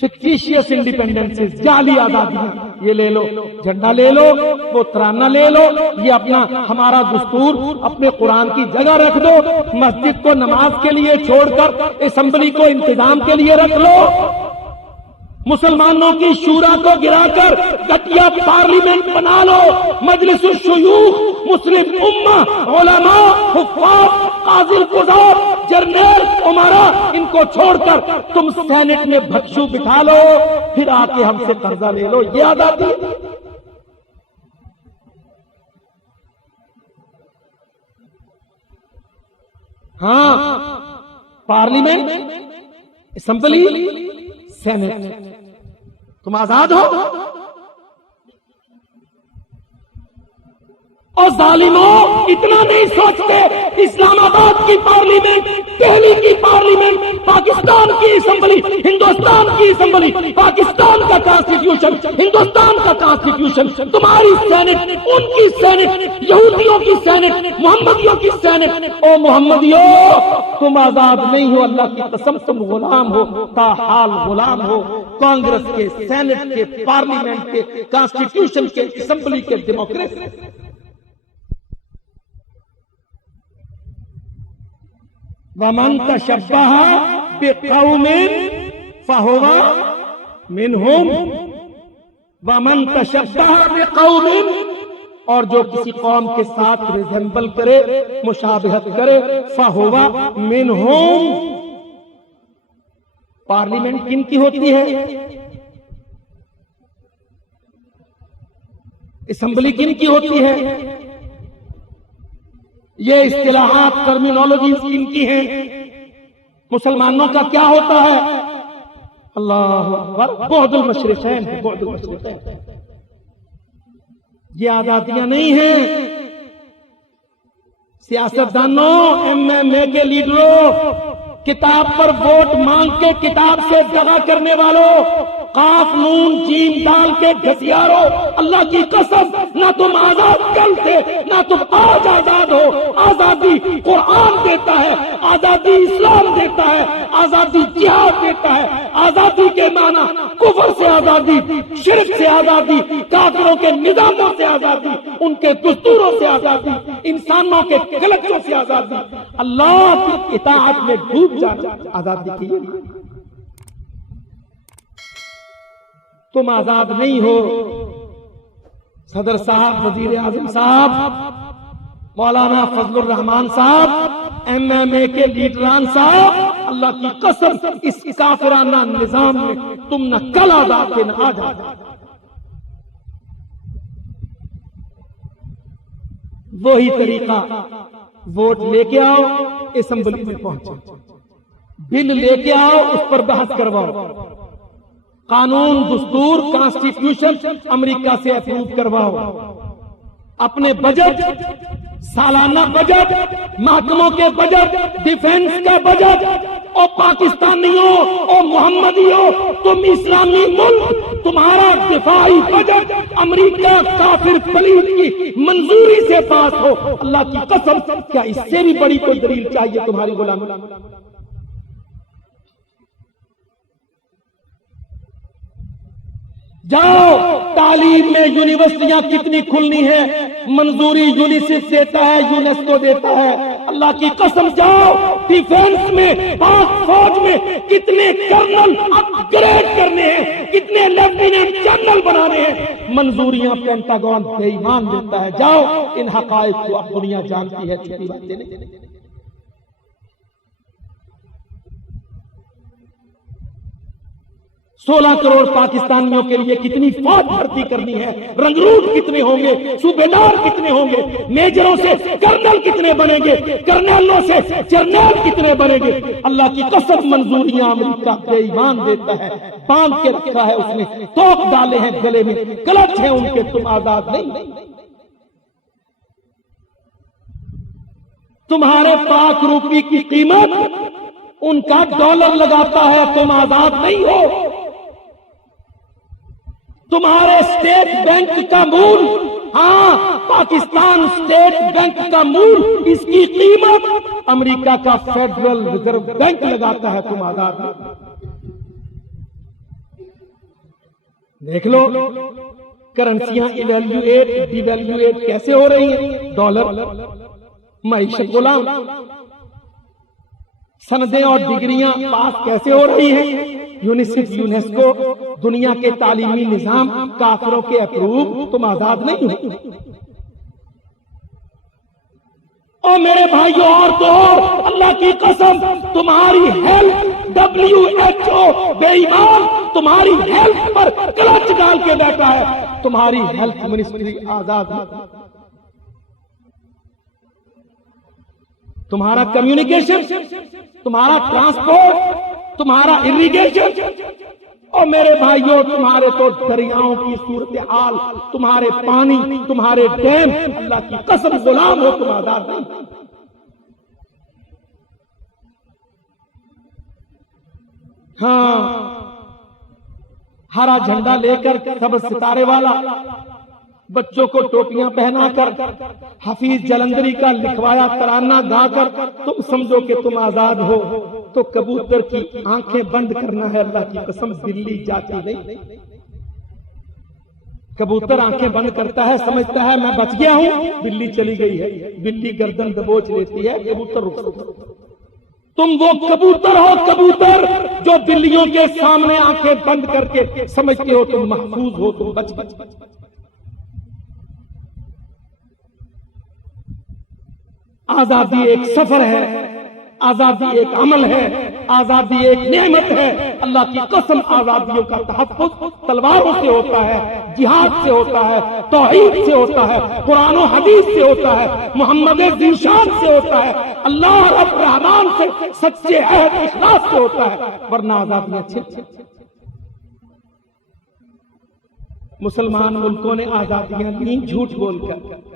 فکٹیشیس انڈیپینڈنس، جعلی آزادیاں، یہ لے لو، جھنڈا لے لو، وہ ترانہ لے لو، یہ اپنا ہمارا دستور اپنے قرآن کی جگہ رکھ دو، مسجد کو نماز کے لیے چھوڑ کر اسمبلی کو انتظام کے لیے رکھ لو، مسلمانوں کی شورا کو گرا کر گٹیا پارلیمنٹ بنا لو، مجلس الشیوخ، مسلم امہ، علماء، حفاظ، قاضی القضاء، جرنیل، امراء، ان کو چھوڑ کر تم سینٹ میں بھکشو بٹھا لو، پھر آ کے ہم سے قرضہ لے لو، یہ آزادی؟ ہاں، پارلیمنٹ، اسمبلی، سینٹ، تم آزاد ہو؟ اور ظالموں اتنا نہیں سوچتے، اسلام آباد کی پارلیمنٹ، دہلی کی پارلیمنٹ، پاکستان کی اسمبلی، ہندوستان کی اسمبلی، پاکستان کا کانسٹیٹیوشن، ہندوستان کا کانسٹیٹیوشن، تمہاری سینٹ، ان کی سینٹ، یہودیوں کی سینٹ، محمدیوں کی سینٹ۔ او محمدیوں، تم آزاد نہیں ہو، اللہ کی قسم تم غلام ہو، تاحال غلام ہو، کانگریس کے، سینٹ کے، پارلیمنٹ کے، کانسٹیٹیوشن کے، اسمبلی کے، ڈیموکریسی۔ وَمَن تَشَبَّهَ بِقَوْمٍ فَهُوَ مِنْهُمْ، وَمَن تَشَبَّهَ بِقَوْمٍ، اور جو کسی قوم کے ساتھ ریزمبل کرے، مشابہت کرے، فَهُوَ مِنْهُمْ۔ پارلیمنٹ کن کی ہوتی ہے؟ اسمبلی کن کی ہوتی ہے؟ یہ اصطلاحات، ٹرمینالوجیز کن کی ہیں؟ مسلمانوں کا کیا ہوتا ہے؟ اللہ اکبر، بعد المشرقین، بعد المشرقین۔ یہ آزادیاں نہیں ہیں۔ سیاستدانوں، ایم ایم اے کے لیڈروں، کتاب پر ووٹ مانگ کے کتاب سے دغا کرنے والوں، قاف نون جیم ڈال کے گھسیارو، اللہ کی قسم نہ تم آزاد کل تھے نہ تم آج آزاد ہو۔ آزادی قرآن دیتا ہے، آزادی اسلام دیتا ہے، آزادی جہاد دیتا ہے۔ آزادی کے معنی کفر سے آزادی، شرک سے آزادی، کافروں کے نظاموں سے آزادی، ان کے دستوروں سے آزادی، انسانوں کے کلچوں سے آزادی، اللہ کی اطاعت میں ڈوب جانا آزادی کی۔ تم آزاد نہیں ہو۔ صدر صاحب، وزیر اعظم صاحب، مولانا فضل الرحمان صاحب، MMA کے لیڈران صاحب، اللہ کی قسم اس کافرانہ نظام میں تم نہ کل آزاد تھے نہ آج آزاد۔ وہی طریقہ، ووٹ لے کے آؤ، اسمبلی میں پہنچو، بل لے کے آؤ، اس پر بحث کرواؤ، قانون دستور کانسٹیٹیوشن امریکہ سے اپروو کرواؤ، اپنے بجٹ، سالانہ بجٹ، محکموں کے بجٹ، ڈیفنس کا بجٹ، اور پاکستانیوں اور محمدیوں، تم اسلامی ملک، تمہارا دفاعی بجٹ امریکہ کافر پلیت کی منظوری سے پاس ہو۔ اللہ کی قسم، کیا اس سے بھی بڑی کوئی دلیل چاہیے تمہاری غلامی؟ جاؤ، تعلیم میں یونیورسٹیاں کتنی کھلنی ہیں، منظوری یونیسیف دیتا ہے، یونیسکو دیتا ہے۔ اللہ کی قسم جاؤ، ڈیفنس میں، پاک فوج میں کتنے کرنل اپ گریڈ کرنے ہیں، کتنے لیفٹیننٹ جنرل بنانے ہیں، منظوریاں پینٹاگون بے ایمان دیتا ہے۔ جاؤ، ان حقائق کو اب دنیا جانتی ہے، چھوٹی باتیں نہیں۔ 16 کروڑ پاکستانیوں کے لیے کتنی فوج بھرتی کرنی ہے، رنگروٹ کتنے ہوں گے، صوبیدار کتنے ہوں گے، میجروں سے کرنل کتنے بنیں گے، کرنلوں سے جرنیل کتنے بنیں گے۔ اللہ کی قسم، منظوریاں امریکہ بے ایمان دیتا ہے، باندھ کے رکھا ہے اس نے، توق ڈالے ہیں گلے میں، کلچ ہیں ان کے، تم آزاد نہیں۔ تمہارے پاک روپی کی قیمت ان کا ڈالر لگاتا ہے، تم آزاد نہیں ہو۔ تمہارے اسٹیٹ بینک کا مول، ہاں پاکستان اسٹیٹ بینک کا مول، اس کی قیمت امریکہ کا فیڈرل ریزرو بینک لگاتا ہے، تم آزاد نہیں۔ دیکھ لو کرنسیاں ایویلویٹ ڈی ویلویٹ کیسے ہو رہی ہیں، ڈالر، معیشت غلام، سندیں اور ڈگریاں پاس کیسے ہو رہی ہیں، یونیسیف، یونیسکو، دنیا کے تعلیمی نظام کافروں کے اپروو، تم آزاد نہیں ہو۔ اور میرے بھائیوں اور تو اور، اللہ کی قسم، تمہاری ہیلتھ WHO بے ایمان تمہاری ہیلتھ پر کلچ ڈال کے بیٹھا ہے، تمہاری ہیلتھ منسٹری آزاد ہے۔ تمہارا کمیونیکیشن، تمہارا ٹرانسپورٹ، تمہارا اریگیشن، اور میرے بھائیوں تمہارے تو دریاؤں کی صورتحال، تمہارے پانی، تمہارے ڈیم، اللہ کی قسم غلام ہو، تم آزاد نہیں۔ ہاں، ہرا جھنڈا لے کر، سبز ستارے والا، بچوں کو ٹوپیاں پہنا کر، حفیظ جلندری کا لکھوایا ترانہ گا کر تم سمجھو کہ تم آزاد ہو، تو کبوتر کی آنکھیں بند کرنا ہے۔ اللہ کی قسم، بلی جاتی نہیں۔ کبوتر آنکھیں بند کرتا ہے، سمجھتا ہے میں بچ گیا ہوں، بلی چلی گئی ہے، بلی گردن دبوچ لیتی ہے، کبوتر رک۔ تم وہ کبوتر ہو، کبوتر جو بلیوں کے سامنے آنکھیں بند کر کے سمجھتے ہو تم محفوظ ہو، تم بچ۔ آزادی ایک سفر ہے، آزادی ایک عمل ہے، آزادی ایک نعمت ہے۔ اللہ کی قسم، آزادیوں کا تحفظ تلواروں سے ہوتا ہے، جہاد سے ہوتا ہے، توحید سے ہوتا ہے، قرآن و حدیث سے ہوتا ہے، محمد ذیشان سے ہوتا ہے، اللہ رب رحمان سے سچے عہد اخلاص سے ہوتا ہے، ورنہ آزادیاں چھن۔ مسلمان ملکوں نے آزادیاں لی جھوٹ بول کر،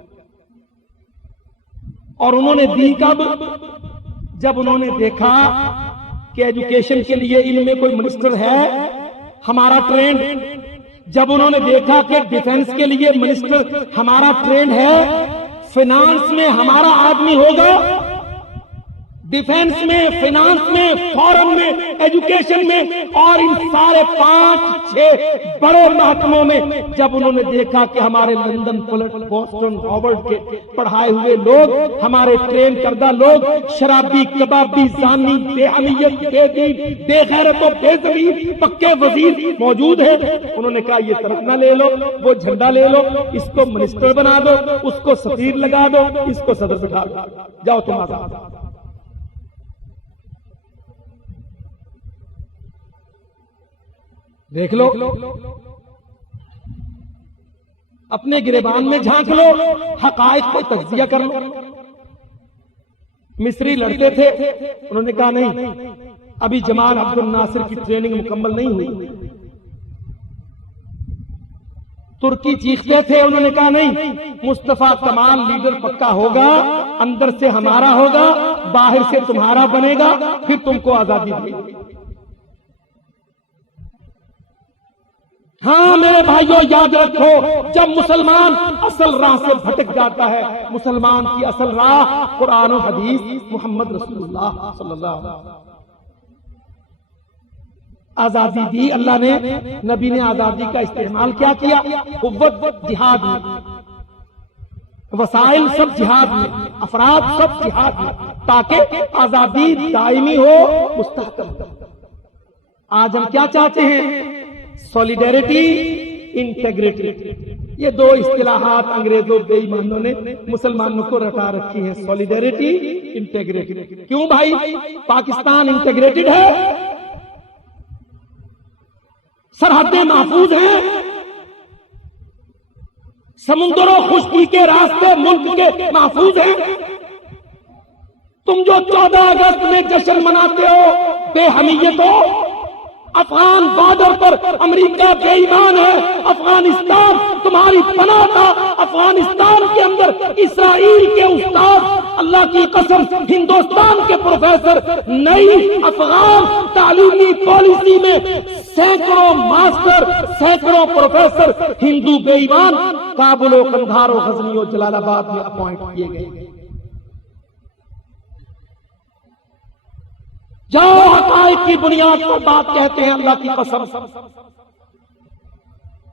اور انہوں نے دی کب؟ جب انہوں نے دیکھا کہ ایجوکیشن کے لیے ان میں کوئی منسٹر ہے؟ ہمارا ٹرینڈ جب انہوں نے دیکھا کہ ڈیفنس کے لیے منسٹر ہمارا ٹرینڈ ہے، فائنانس میں ہمارا آدمی ہوگا، ڈیفنس میں، فائنانس میں، فورن میں، ایجوکیشن میں، اور ان سارے 5-6 بڑے محکموں میں جب انہوں نے دیکھا کہ ہمارے لندن، بوسٹن، ہارورڈ کے پڑھائے ہوئے لوگ، ہمارے ٹرین کردہ لوگ، شرابی، کبابی، زانی، بے حمیت، بے دین، بے غیرت و بے زمین پکے وزیر موجود ہیں، انہوں نے کہا یہ طرف نہ لے لو، وہ جھنڈا لے لو، اس کو منسٹر بنا دو، اس کو سفیر لگا دو، اس کو صدر بٹھا دو، جاؤ تم آزاد۔ دیکھ لو، اپنے گریبان میں جھانک لو، حقائق کو تجزیہ کر لو۔ مصری لڑتے تھے، انہوں نے کہا نہیں، ابھی جمال عبد الناصر کی ٹریننگ مکمل نہیں ہوئی۔ ترکی چیختے تھے، انہوں نے کہا نہیں، مصطفیٰ کمال لیڈر پکا ہوگا، اندر سے ہمارا ہوگا، باہر سے تمہارا بنے گا، پھر تم کو آزادی دے گی۔ ہاں میرے بھائیوں، یاد رکھو، جب مسلمان اصل راہ سے بھٹک جاتا ہے، مسلمان کی اصل راہ قرآن و حدیث، محمد رسول اللہ صلی اللہ علیہ وسلم۔ آزادی دی اللہ نے، نبی نے آزادی کا استعمال کیا کیا؟ قوت جہاد میں، وسائل سب جہاد میں، افراد سب جہاد میں، تاکہ آزادی دائمی ہو، مستحکم ہو۔ آج ہم کیا چاہتے ہیں؟ سولیڈیرٹی، انٹیگریٹی، یہ دو اصطلاحات انگریزوں بے ایمانوں نے مسلمانوں کو رٹا رکھی ہیں۔ سولیڈیرٹی، انٹیگریٹی۔ کیوں بھائی؟ پاکستان انٹیگریٹڈ ہے، سرحدیں محفوظ ہیں، سمندر و خشکی کے راستے ملک کے محفوظ ہیں۔ تم جو 14 اگست میں جشن مناتے ہو، بے حمیت ہو، افغان بارڈر پر امریکہ بے ایمان ہے، افغانستان تمہاری پناہ تھا، افغانستان کے اندر اسرائیل کے استاد، اللہ کی قسم ہندوستان کے پروفیسر، نئی افغان تعلیمی پالیسی میں سینکڑوں ماسٹر، سینکڑوں پروفیسر ہندو بے ایمان کابل و قندھار و غزنی و جلال آباد میں اپوائنٹ کیے گئے۔ جاؤ حقائق کی بنیاد پر بات کہتے ہیں، اللہ کی قسم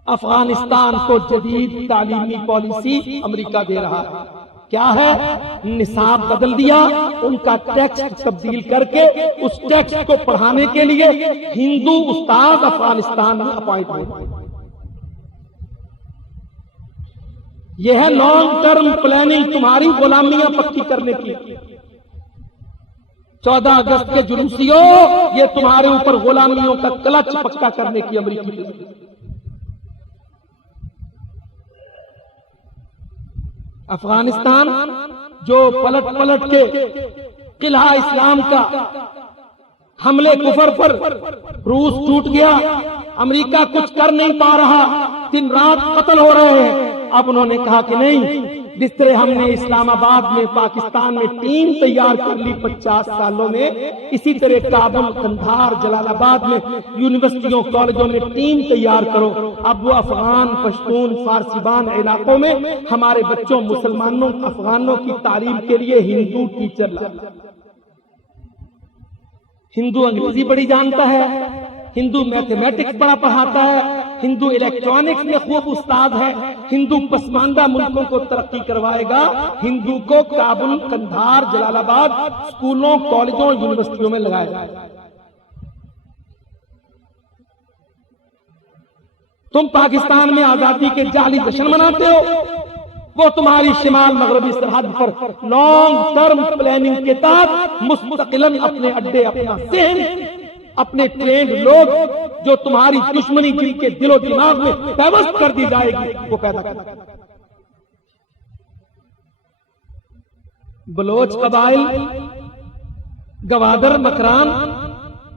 افغانستان کو جدید تعلیمی پالیسی امریکہ دے رہا ہے۔ کیا ہے؟ نصاب بدل دیا، ان کا ٹیکسٹ تبدیل کر کے اس ٹیکسٹ کو پڑھانے کے لیے ہندو استاد افغانستان میں اپوائنٹ ہوئے۔ یہ ہے لانگ ٹرم پلاننگ، تمہاری غلامیاں پکی کرنے کی۔ 14 اگست کے جلوسیوں، یہ تمہارے اوپر غلامیوں کا کلچ پکا کرنے کی امریکی۔ افغانستان جو پلٹ کے قلعہ اسلام کا حملے کفر پر روس ٹوٹ گیا، امریکہ کچھ کر نہیں پا رہا، دن رات قتل ہو رہے ہیں۔ اب انہوں نے کہا کہ نہیں، جس طرح ہم نے اسلام آباد میں، پاکستان میں ٹیم تیار کر لی 50 سالوں میں، اسی طرح کابل، قندھار، جلال آباد میں یونیورسٹیوں، کالجوں میں ٹیم تیار کرو۔ اب وہ افغان، پشتون، فارسیبان علاقوں میں ہمارے بچوں، مسلمانوں، افغانوں کی تعلیم کے لیے ہندو ٹیچر لا۔ ہندو انگریزی بڑی جانتا ہے، ہندو میتھمیٹکس بڑا پڑھاتا ہے، ہندو الیکٹرانکس میں خوب استاد ہے، ہندو پسماندہ ملکوں کو ترقی کروائے گا، ہندو کو کابل، قندھار، جلال آباد اسکولوں، کالجوں، یونیورسٹیوں میں لگائے گا۔ تم پاکستان میں آزادی کے جعلی جشن مناتے ہو، وہ تمہاری شمال مغربی سرحد پر لانگ ٹرم پلاننگ کے تحت مستقلاً اپنے اڈے، اپنا ذہن، اپنے ٹرینڈ لوگ جو تمہاری دشمنی جن کے دل و دماغ میں پیوست کر دی جائے گی، وہ پیدا کرتا ہے۔ بلوچ قبائل، گوادر، مکران،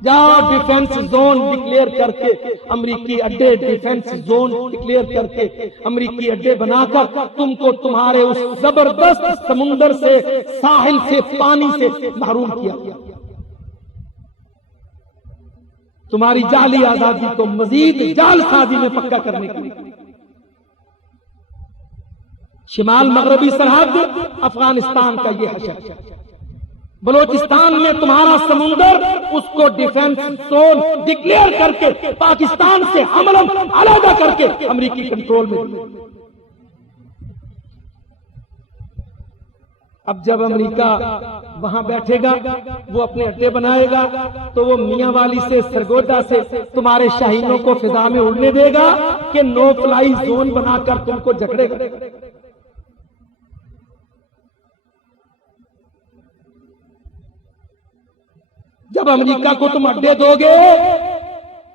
جاؤ ڈیفنس زون ڈکلیئر کر کے، امریکی اڈے ڈیفنس زون ڈکلیئر کر کے، امریکی اڈے بنا کر تم کو تمہارے اس زبردست سمندر سے، ساحل سے، پانی سے محروم کیا۔ تمہاری جعلی آزادی کو مزید جال سازی میں پکا کرنے کے لیے۔ شمال مغربی سرحد افغانستان کا یہ حشر، بلوچستان میں تمہارا سمندر، اس کو ڈیفنس زون ڈکلیئر کر کے پاکستان سے حملہ علیحدہ کر کے امریکی کنٹرول میں۔ اب جب امریکہ وہاں بیٹھے گا، وہ اپنے اڈے بنائے گا، تو وہ میاں والی سے سرگودا سے تمہارے شاہینوں کو فضا میں اڑنے دے گا کہ نو فلائی زون بنا کر تم کو جکڑے گا۔ جب امریکہ کو تم اڈے دو گے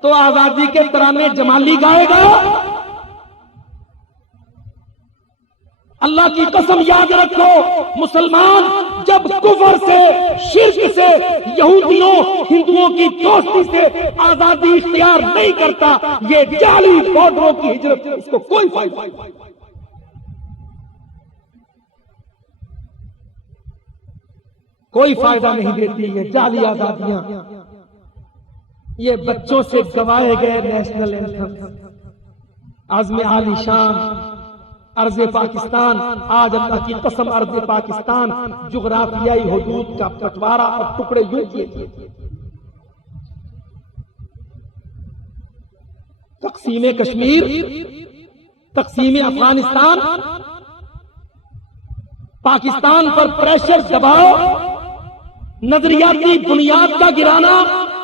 تو آزادی کے ترانے جمالی گائے گا۔ اللہ کی قسم یاد رکھو، مسلمان جب کفر سے، شرک سے، یہودیوں ہندوؤں کی دوستی سے آزادی اختیار نہیں کرتا، یہ جعلی بارڈروں کی ہجرت اس کو کوئی فائدہ نہیں۔ کوئی فائدہ نہیں دیتی یہ جعلی آزادیاں، یہ بچوں سے گوائے گئے نیشنل اینتھم، عزم عالی شان، ارض پاکستان۔ آج اللہ کی قسم ارض پاکستان جغرافیائی حدود کا بٹوارا اور ٹکڑے یوں کیے گئے، تقسیم کشمیر، تقسیم افغانستان، پاکستان پر پریشر دباؤ، نظریاتی بنیاد کا گرانا،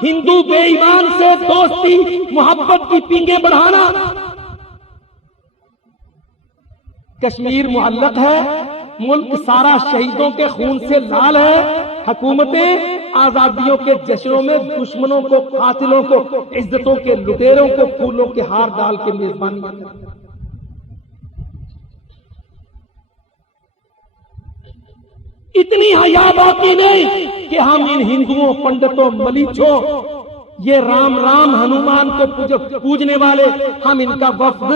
ہندو بے ایمان سے دوستی محبت کی پینگیں بڑھانا۔ کشمیر معلق ہے، ملک سارا شہیدوں کے خون سے لال ہے، حکومتیں آزادیوں کے جشنوں میں دشمنوں کو، قاتلوں کو، عزتوں کے لٹیروں کو پھولوں کے ہار ڈال کے میزبانی کرتی ہیں۔ اتنی حیا باقی نہیں کہ ہم ان ہندوؤں، پنڈتوں، ملیچوں، یہ رام رام ہنومان کو پوجنے والے، ہم ان کا وفد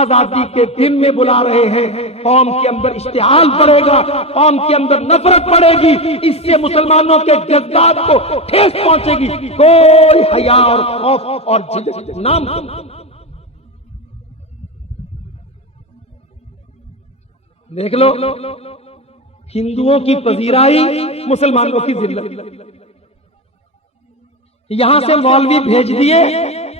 آزادی کے دن میں بلا رہے ہیں۔ قوم کے اندر اشتعال بڑھے گا، قوم کے اندر نفرت بڑھے گی، اس سے مسلمانوں کے جذبات کو ٹھیس پہنچے گی۔ کوئی حیا اور خوف اور جھجک نام دیکھ لو، ہندوؤں کی پذیرائی، مسلمانوں کی ذلت۔ یہاں سے مولوی بھیج دیے،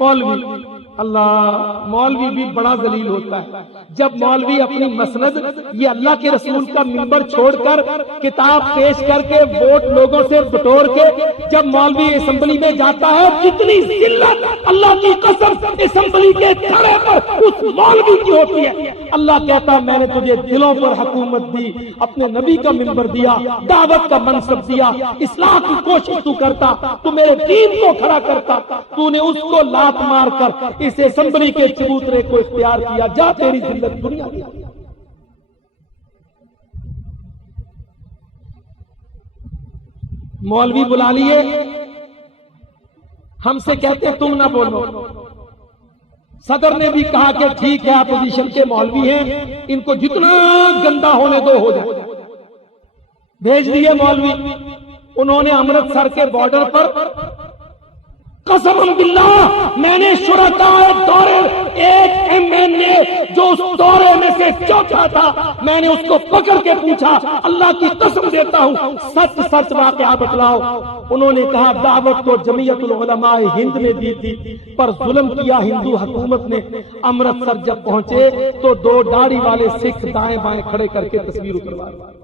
مولوی، اللہ، مولوی بھی بڑا ذلیل ہوتا ہے جب مولوی اپنی مسند، یہ اللہ کے رسول کا منبر چھوڑ کر کتاب پیش کر کے ووٹ لوگوں سے بٹور کے جب مولوی اسمبلی میں جاتا ہے، کتنی ذلت اللہ کی قسم اسمبلی کے تھڑے پر اس مولوی کی ہوتی ہے۔ اللہ کہتا میں نے تجھے دلوں پر حکومت دی، اپنے نبی کا منبر دیا، دعوت کا منصب دیا، اصلاح کی کوشش تو کرتا، تو میرے دین کو کھڑا کرتا، تو نے اس کو لات مار کر اس اسمبلی کے چبوترے کو اختیار کیا، جا تیری ذلت دنیا دی۔ مولوی بلا لیے، ہم سے کہتے تم نہ بولو۔ صدر نے بھی کہا کہ ٹھیک ہے، اپوزیشن کے مولوی ہیں، ان کو جتنا گندا ہونے دو ہو جائے۔ بھیج دیے مولوی، انہوں نے امرتسر کے بارڈر پر قسم باللہ، میں نے شرکاء دورے ایک MNA جو اس دورے میں سے چوتھا تھا، میں نے اس کو پکڑ کے پوچھا، اللہ کی قسم دیتا ہوں سچ سچ واقعہ بتلاؤ۔ انہوں نے کہا دعوت تو جمعیت العلماء ہند نے دی تھی، پر ظلم کیا ہندو حکومت نے۔ امرتسر جب پہنچے تو دو داڑھی والے سکھ دائیں بائیں کھڑے کر کے تصویر اتروائے۔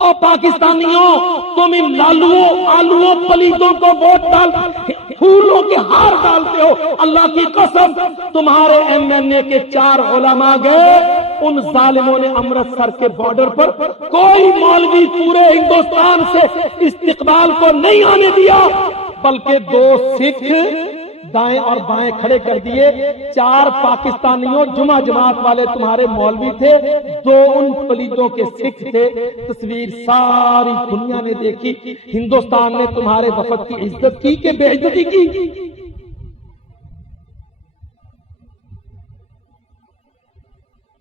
اور پاکستانیوں، تم ان لالوؤں، آلوؤں، پلیتوں کو ووٹ ڈال، پھولوں کے ہار ڈالتے ہو۔ اللہ کی قسم تمہارے MNA کے 4 علماء گئے، ان ظالموں نے امرتسر کے بارڈر پر کوئی مولوی پورے ہندوستان سے استقبال کو نہیں آنے دیا، بلکہ 2 سکھ دائیں اور بائیں کھڑے کر دیے۔ 4 پاکستانیوں جمعہ جماعت والے تمہارے مولوی تھے، 2 ان پلیتوں کے سکھ تھے۔ تصویر ساری دنیا نے دیکھی۔ ہندوستان نے تمہارے وفد کی عزت کی کہ بے عزتی کی؟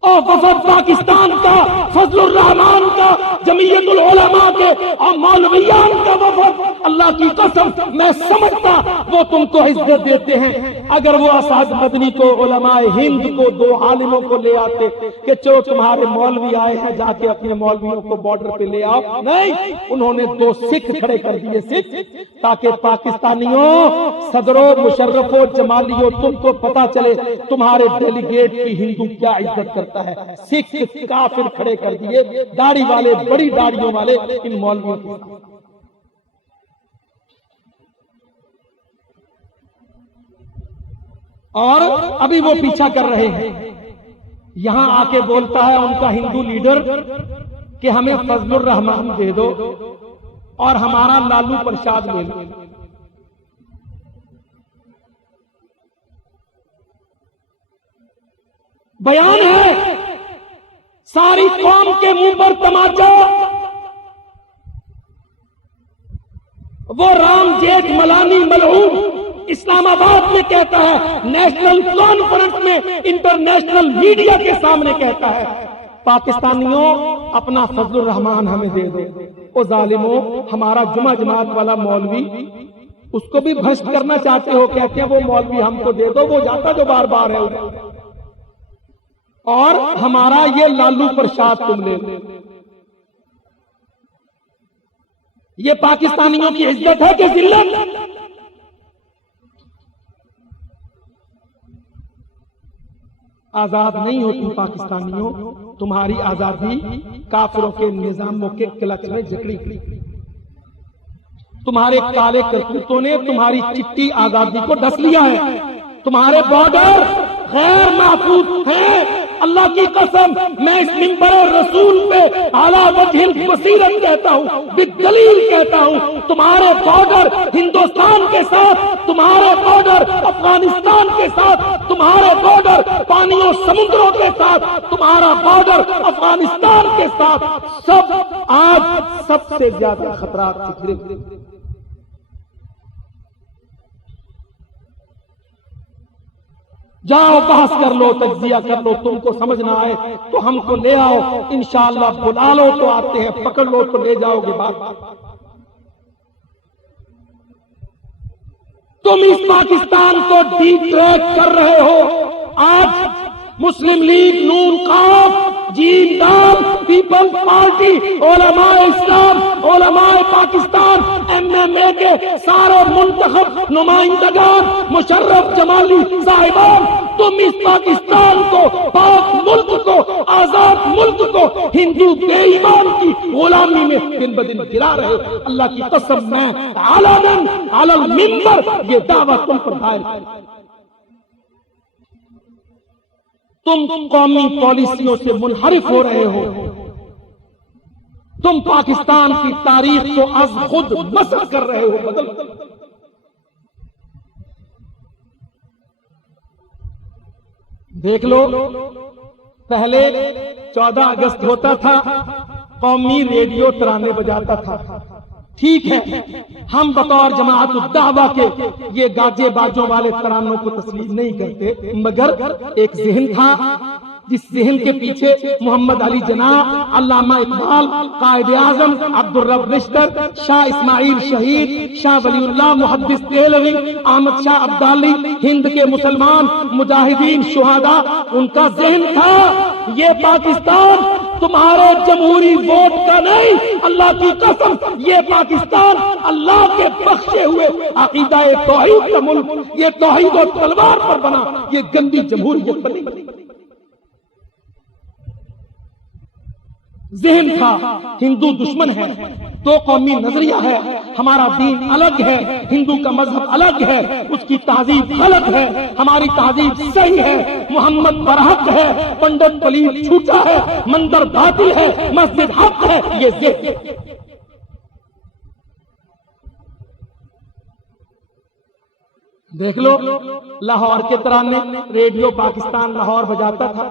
اور وفد پاکستان کا، فضل الرحمان کا، جمعیت العلماء کے اور مولویان کا وفد، اللہ کی قسم میں سمجھتا وہ تم کو عزت دیتے ہیں۔ اگر وہ اسعد مدنی کو، علماء ہند کو، دو عالموں کو لے آتے کہ چلو تمہارے مولوی آئے ہیں، جا کے اپنے مولویوں کو بارڈر پہ لے آؤ، نہیں، انہوں نے دو سکھ کھڑے کر دیے، سکھ، تاکہ پاکستانیوں، صدروں، مشرفوں، جمالیوں، تم کو پتا چلے تمہارے ڈیلیگیٹ کی ہندو کیا عزت کرتا ہے۔ سکھ کافر کھڑے کر دیے، داڑھی والے، بڑی داڑھیوں والے، ان مولویوں کو۔ اور ابھی وہ پیچھا کر رہے ہیں، یہاں آ کے بولتا ہے ان کا ہندو لیڈر کہ ہمیں فضل الرحمان دے دو اور ہمارا لالو پرساد لے لو۔ بیان ہے، ساری قوم کے منہ پر تماچا، وہ رام جیٹھ ملانی ملعون اسلام آباد میں کہتا ہے، نیشنل کانفرنس میں انٹرنیشنل میڈیا کے سامنے کہتا ہے، پاکستانیوں اپنا فضل الرحمان ہمیں دے دو۔ او ظالموں، ہمارا جمعہ جماعت والا مولوی، اس کو بھی بھرشٹ کرنا چاہتے ہو، کہتے ہیں وہ مولوی ہم کو دے دو، وہ جاتا جو بار بار ہے، اور ہمارا یہ لالو پرساد تم لے لو۔ یہ پاکستانیوں کی عزت ہے کہ ذلت؟ آزاد نہیں ہوتی پاکستانیوں، تمہاری آزادی کافروں کے نظاموں کے کلچ میں جکڑی گئی۔ تمہارے کالے کرتوتوں نے تمہاری چٹی آزادی کو ڈس لیا ہے۔ تمہارے بارڈر غیر محفوظ ہیں۔ اللہ کی قسم، میں اس منبر رسول پہ اعلیٰ وجہ البصیرت کہتا ہوں، بالدلیل کہتا ہوں، تمہارے بارڈر ہندوستان کے ساتھ، تمہارے بارڈر افغانستان کے ساتھ، تمہارے بارڈر پانیوں سمندروں کے ساتھ، تمہارا بارڈر افغانستان کے ساتھ، سب آج سب سے زیادہ خطرات سے گھرے ہوئے۔ جاؤ بحث کر لو، تجزیہ کر لو، تم کو سمجھ نہ آئے تو ہم کو لے آؤ، انشاءاللہ بلا لو تو آتے ہیں، پکڑ لو تو لے جاؤ گے بات۔ تم اس پاکستان کو ڈی ٹریک کر رہے ہو۔ آج مسلم لیگ، نون، قاف، جیم، دال، پیپلز پارٹی، علماء اسلام، علماء پاکستان، MMA کے سارے منتخب نمائندگان، مشرف، جمالی صاحبان، تم اس پاکستان کو، پاک ملک کو، آزاد ملک کو ہندو بے ایمان کی غلامی میں دن بدن گرا رہے ہو۔ اللہ کی قسم، میں علناً علی المنبر یہ دعویٰ تم پر دائر کرتا ہوں۔ تم قومی پالیسیوں سے منحرف ہو رہے ہو۔ تم پاکستان کی تاریخ کو از خود مسخ کر رہے ہو، بدل۔ دیکھ لو، پہلے 14 اگست ہوتا تھا، قومی ریڈیو ترانے بجاتا تھا، ٹھیک ہے، ہم بطور جماعت الدعوہ کے یہ گاجے باجوں والے ترانوں کو تسلیم نہیں کرتے، مگر ایک ذہن تھا جس ذہن کے پیچھے محمد علی جناح، علامہ اقبال، قائد اعظم عبد الرب نشتر، شاہ اسماعیل شہید، شاہ ولی اللہ محدث دہلوی، احمد شاہ عبدالی، ہند کے مسلمان مجاہدین شہداء، ان کا ذہن تھا یہ پاکستان تمہارے جمہوری ووٹ کا نہیں، اللہ کی قسم یہ پاکستان اللہ کے بخشے ہوئے عقیدہ توحید کا ملک، یہ توحید و تلوار پر بنا، یہ گندی جمہوریت پر نہیں۔ ذہن تھا ہندو دشمن ہے، دو قومی نظریہ ہے، ہمارا دین الگ ہے، ہندو کا مذہب الگ ہے، اس کی تہذیب غلط ہے، ہماری تہذیب صحیح ہے، محمد برحق ہے، پنڈت پلیت جھوٹا ہے، مندر باطل ہے، مسجد حق ہے، یہ ذہن۔ دیکھ لو، لاہور کے ترانے ریڈیو پاکستان لاہور بجاتا تھا،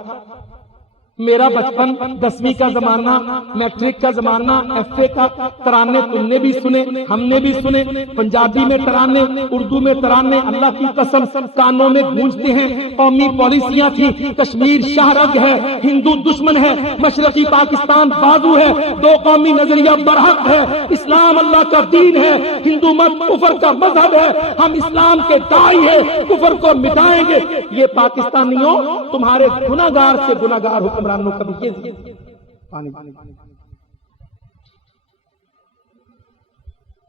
میرا بچپن 10ویں کا زمانہ، میٹرک کا زمانہ، FA کا ترانے تم نے بھی سنے، ہم نے بھی سنے، پنجابی میں ترانے، اردو میں ترانے، اللہ کی قسم کانوں میں گونجتے ہیں۔ قومی پالیسیاں تھی، کشمیر شاہرگ ہے، ہندو دشمن ہے، مشرقی پاکستان بازو ہے، دو قومی نظریہ برحق ہے، اسلام اللہ کا دین ہے، ہندو مت کفر کا مذہب ہے، ہم اسلام کے داعی ہیں، کفر کو مٹائیں گے۔ یہ پاکستانیوں تمہارے گناہگار سے گناہگار حکمرانوں کا بھی یہ پانی۔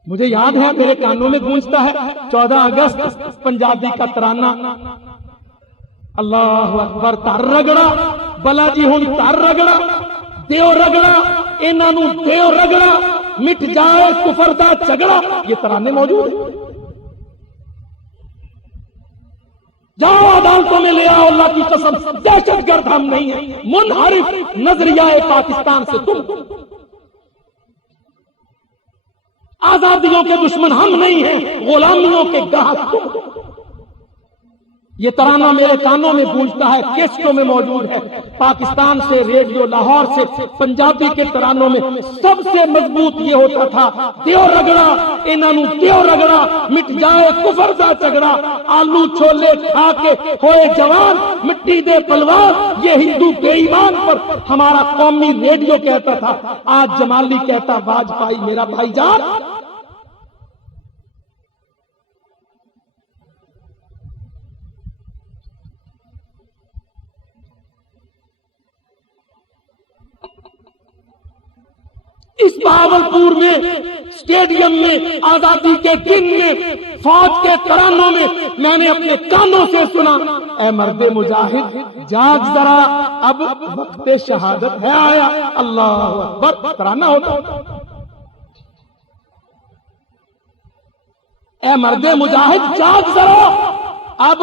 مجھے یاد ہے میرے کانوں میں گونجتا ہے 14 اگست پنجابی کا ترانہ، اللہ اکبر، تر رگڑا بلا جی ہوں تر رگڑا، دیو رگڑا انہاں نوں دیو رگڑا، مٹ جائے کفر دا جھگڑا۔ یہ ترانے موجود ہیں، جاؤ عدالتوں میں لے آؤ، اللہ کی قسم دہشت گرد ہم نہیں ہیں، منحرف نظریہ پاکستان سے تم، آزادیوں کے دشمن ہم نہیں ہیں، غلامیوں کے گاہک تم۔ یہ ترانہ میرے کانوں میں گونجتا ہے، کیسٹوں میں موجود ہے، پاکستان سے، ریڈیو لاہور سے، پنجابی کے ترانوں میں سب سے مضبوط یہ ہوتا تھا، دیو رگڑا انہاں نوں دیو رگڑا، مٹ جائے کفر دا جھگڑا، آلو چھولے کھا کے ہوئے جوان، مٹی دے پلوان، یہ ہندو بے ایمان پر ہمارا قومی ریڈیو کہتا تھا۔ آج جمالی کہتا واجپائی میرا بھائی جان۔ اس بہاولپور میں اسٹیڈیم میں آزادی کے دن میں فوج کے ترانوں میں میں نے اپنے کانوں سے سنا، اے مرد مجاہد جاگ ذرا اب وقت شہادت ہے آیا، اللہ اکبر ترانہ ہوتا۔ اے مرد مجاہد جاگ ذرا اب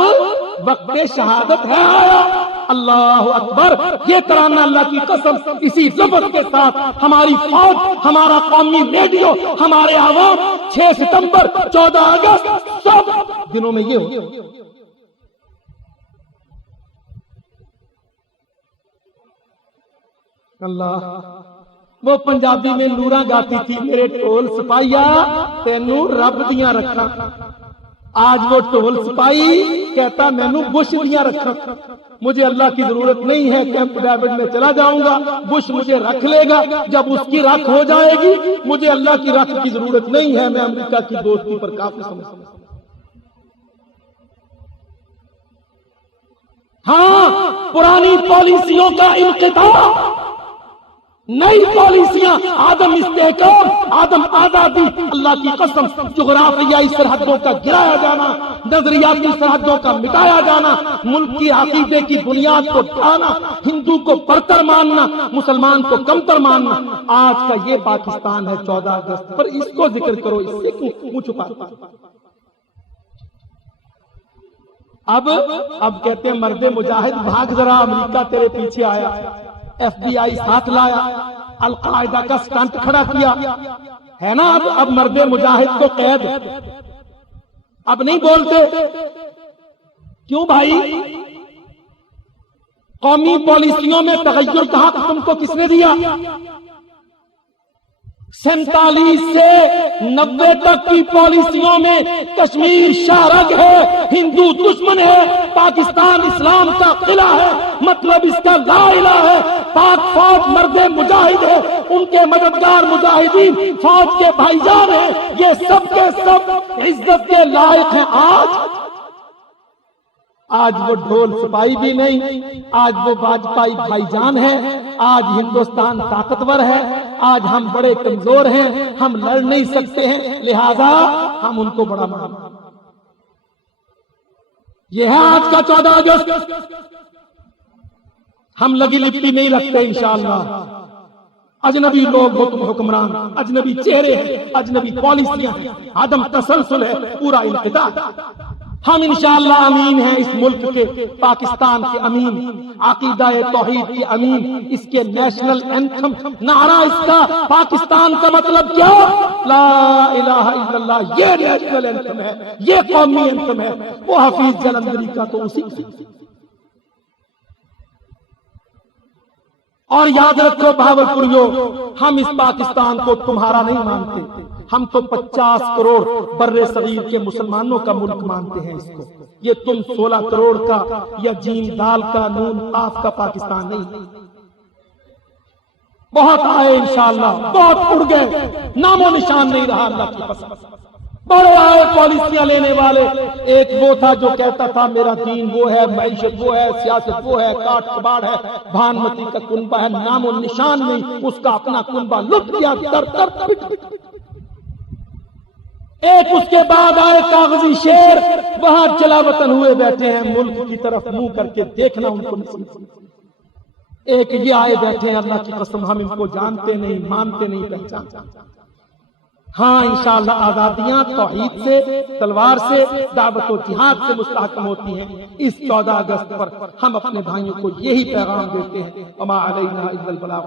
وقت شہادت ہے آیا، اللہ اکبر۔ یہ ترانہ اللہ کی قسم اسی ضبط کے ساتھ ہماری فوج، ہمارا قومی ریڈیو، ہمارے عوام 6 ستمبر 14 اگست سب دنوں میں یہ ہو۔ اللہ، وہ پنجابی میں نوراں گاتی تھی، میرے ٹول سپاہیا تینوں رب دیاں رکھاں۔ آج وہ ٹول سپاہی کہتا مینوں بش دیاں رکھاں، مجھے اللہ کی ضرورت نہیں ہے، کیمپ ڈیوڈ میں چلا جاؤں گا، بش مجھے رکھ لے گا، جب اس کی رکھ ہو جائے گی مجھے اللہ کی رکھ کی ضرورت نہیں ہے، میں امریکہ کی دوستی پر کافی سمجھتا ہوں۔ ہاں، پرانی پالیسیوں کا انقطاع، نئی پالیسیاں، عدم استحکام، عدم آزادی، اللہ کی قسم جغرافیائی سرحدوں کا گرایا جانا، نظریاتی سرحدوں کا مٹایا جانا، ملک کی عقیدے کی بنیاد کو ڈھانا، ہندو کو برتر ماننا، مسلمان کو کمتر ماننا۔ آج کا یہ پاکستان ہے 14 اگست پر، اس کو ذکر کرو، اس سے کیوں چھپاتے؟ اب کہتے ہیں مرد مجاہد بھاگ ذرا، امریکہ تیرے پیچھے آیا، FBI ساتھ لایا، القاعدہ کا سٹنٹ کھڑا کیا ہے نا۔ اب مرد مجاہد کو قید، اب نہیں بولتے، کیوں بھائی؟ قومی پالیسیوں میں تغیر کہاں تم کو کس نے دیا؟ 47 سے 90 تک کی پالیسیوں میں کشمیر شاہرگ ہے، ہندو دشمن ہے، پاکستان اسلام کا قلعہ ہے، مطلب اس کا لا الہ ہے، پاک فوج مرد مجاہد ہے، ان کے مددگار مجاہدین فوج کے بھائی جان ہیں، یہ سب کے سب عزت کے لائق ہیں۔ آج وہ ڈھول سپاہی بھی نہیں، آج وہ واجپائی بھائی جان ہے، آج ہندوستان طاقتور ہے، آج ہم بڑے کمزور ہیں، ہم لڑ نہیں سکتے ہیں، لہذا ہم ان کو بڑا مانتے ہیں۔ یہ ہے آج کا 14 اگست۔ ہم لگی لپٹی نہیں رکھتے انشاءاللہ۔ اجنبی لوگ ہو تم حکمران، اجنبی چہرے ہیں، اجنبی پالیسیاں ہیں، عدم تسلسل ہے، پورا انقطاع۔ ہم انشاءاللہ امین ہیں اس ملک کے، پاکستان کے امین، عقیدہ توحید کے امین، اس کے نیشنل اینتھم نعرہ اس کا پاکستان کا مطلب کیا؟ لا الہ الا اللہ، یہ نیشنل اینتھم ہے، یہ قومی اینتھم ہے۔ وہ حفیظ جلندری کا تو اسی اور یاد رکھو بہاولپوریو، ہم اس پاکستان کو تمہارا نہیں مانتے، ہم تو 50 کروڑ بر صغیر کے مسلمانوں کا ملک مانتے ہیں اس کو۔ یہ تم 16 کروڑ کا یا جیم دال کا نون قاف کا پاکستان نہیں۔ بہت آئے انشاءاللہ، بہت اڑ گئے، نام و نشان نہیں رہا اللہ کی قسم۔ بڑے آئے پالیسیاں لینے والے، ایک وہ تھا جو کہتا تھا میرا دین وہ ہے، معیشت وہ ہے، سیاست وہ ہے، کاٹ کباڑ ہے، بھانمتی کا کنبہ ہے، نام و نشان نہیں، اس کا اپنا کنبہ لٹ گیا، در در پٹ۔ ایک اس کے بعد آئے کاغذی شیر، وہاں چلا وطن ہوئے بیٹھے ہیں، ملک کی طرف منہ کر کے دیکھنا ان کو نصیب۔ ایک یہ آئے بیٹھے ہیں، اللہ کی قسم ہم ان کو جانتے نہیں، مانتے نہیں، پہچانتے۔ ہاں انشاءاللہ آزادیاں توحید سے، تلوار سے، دعوت و جہاد سے مستحکم ہوتی ہیں۔ اس 14 اگست پر ہم اپنے بھائیوں کو یہی پیغام دیتے ہیں، وما علینا الا البلاغ۔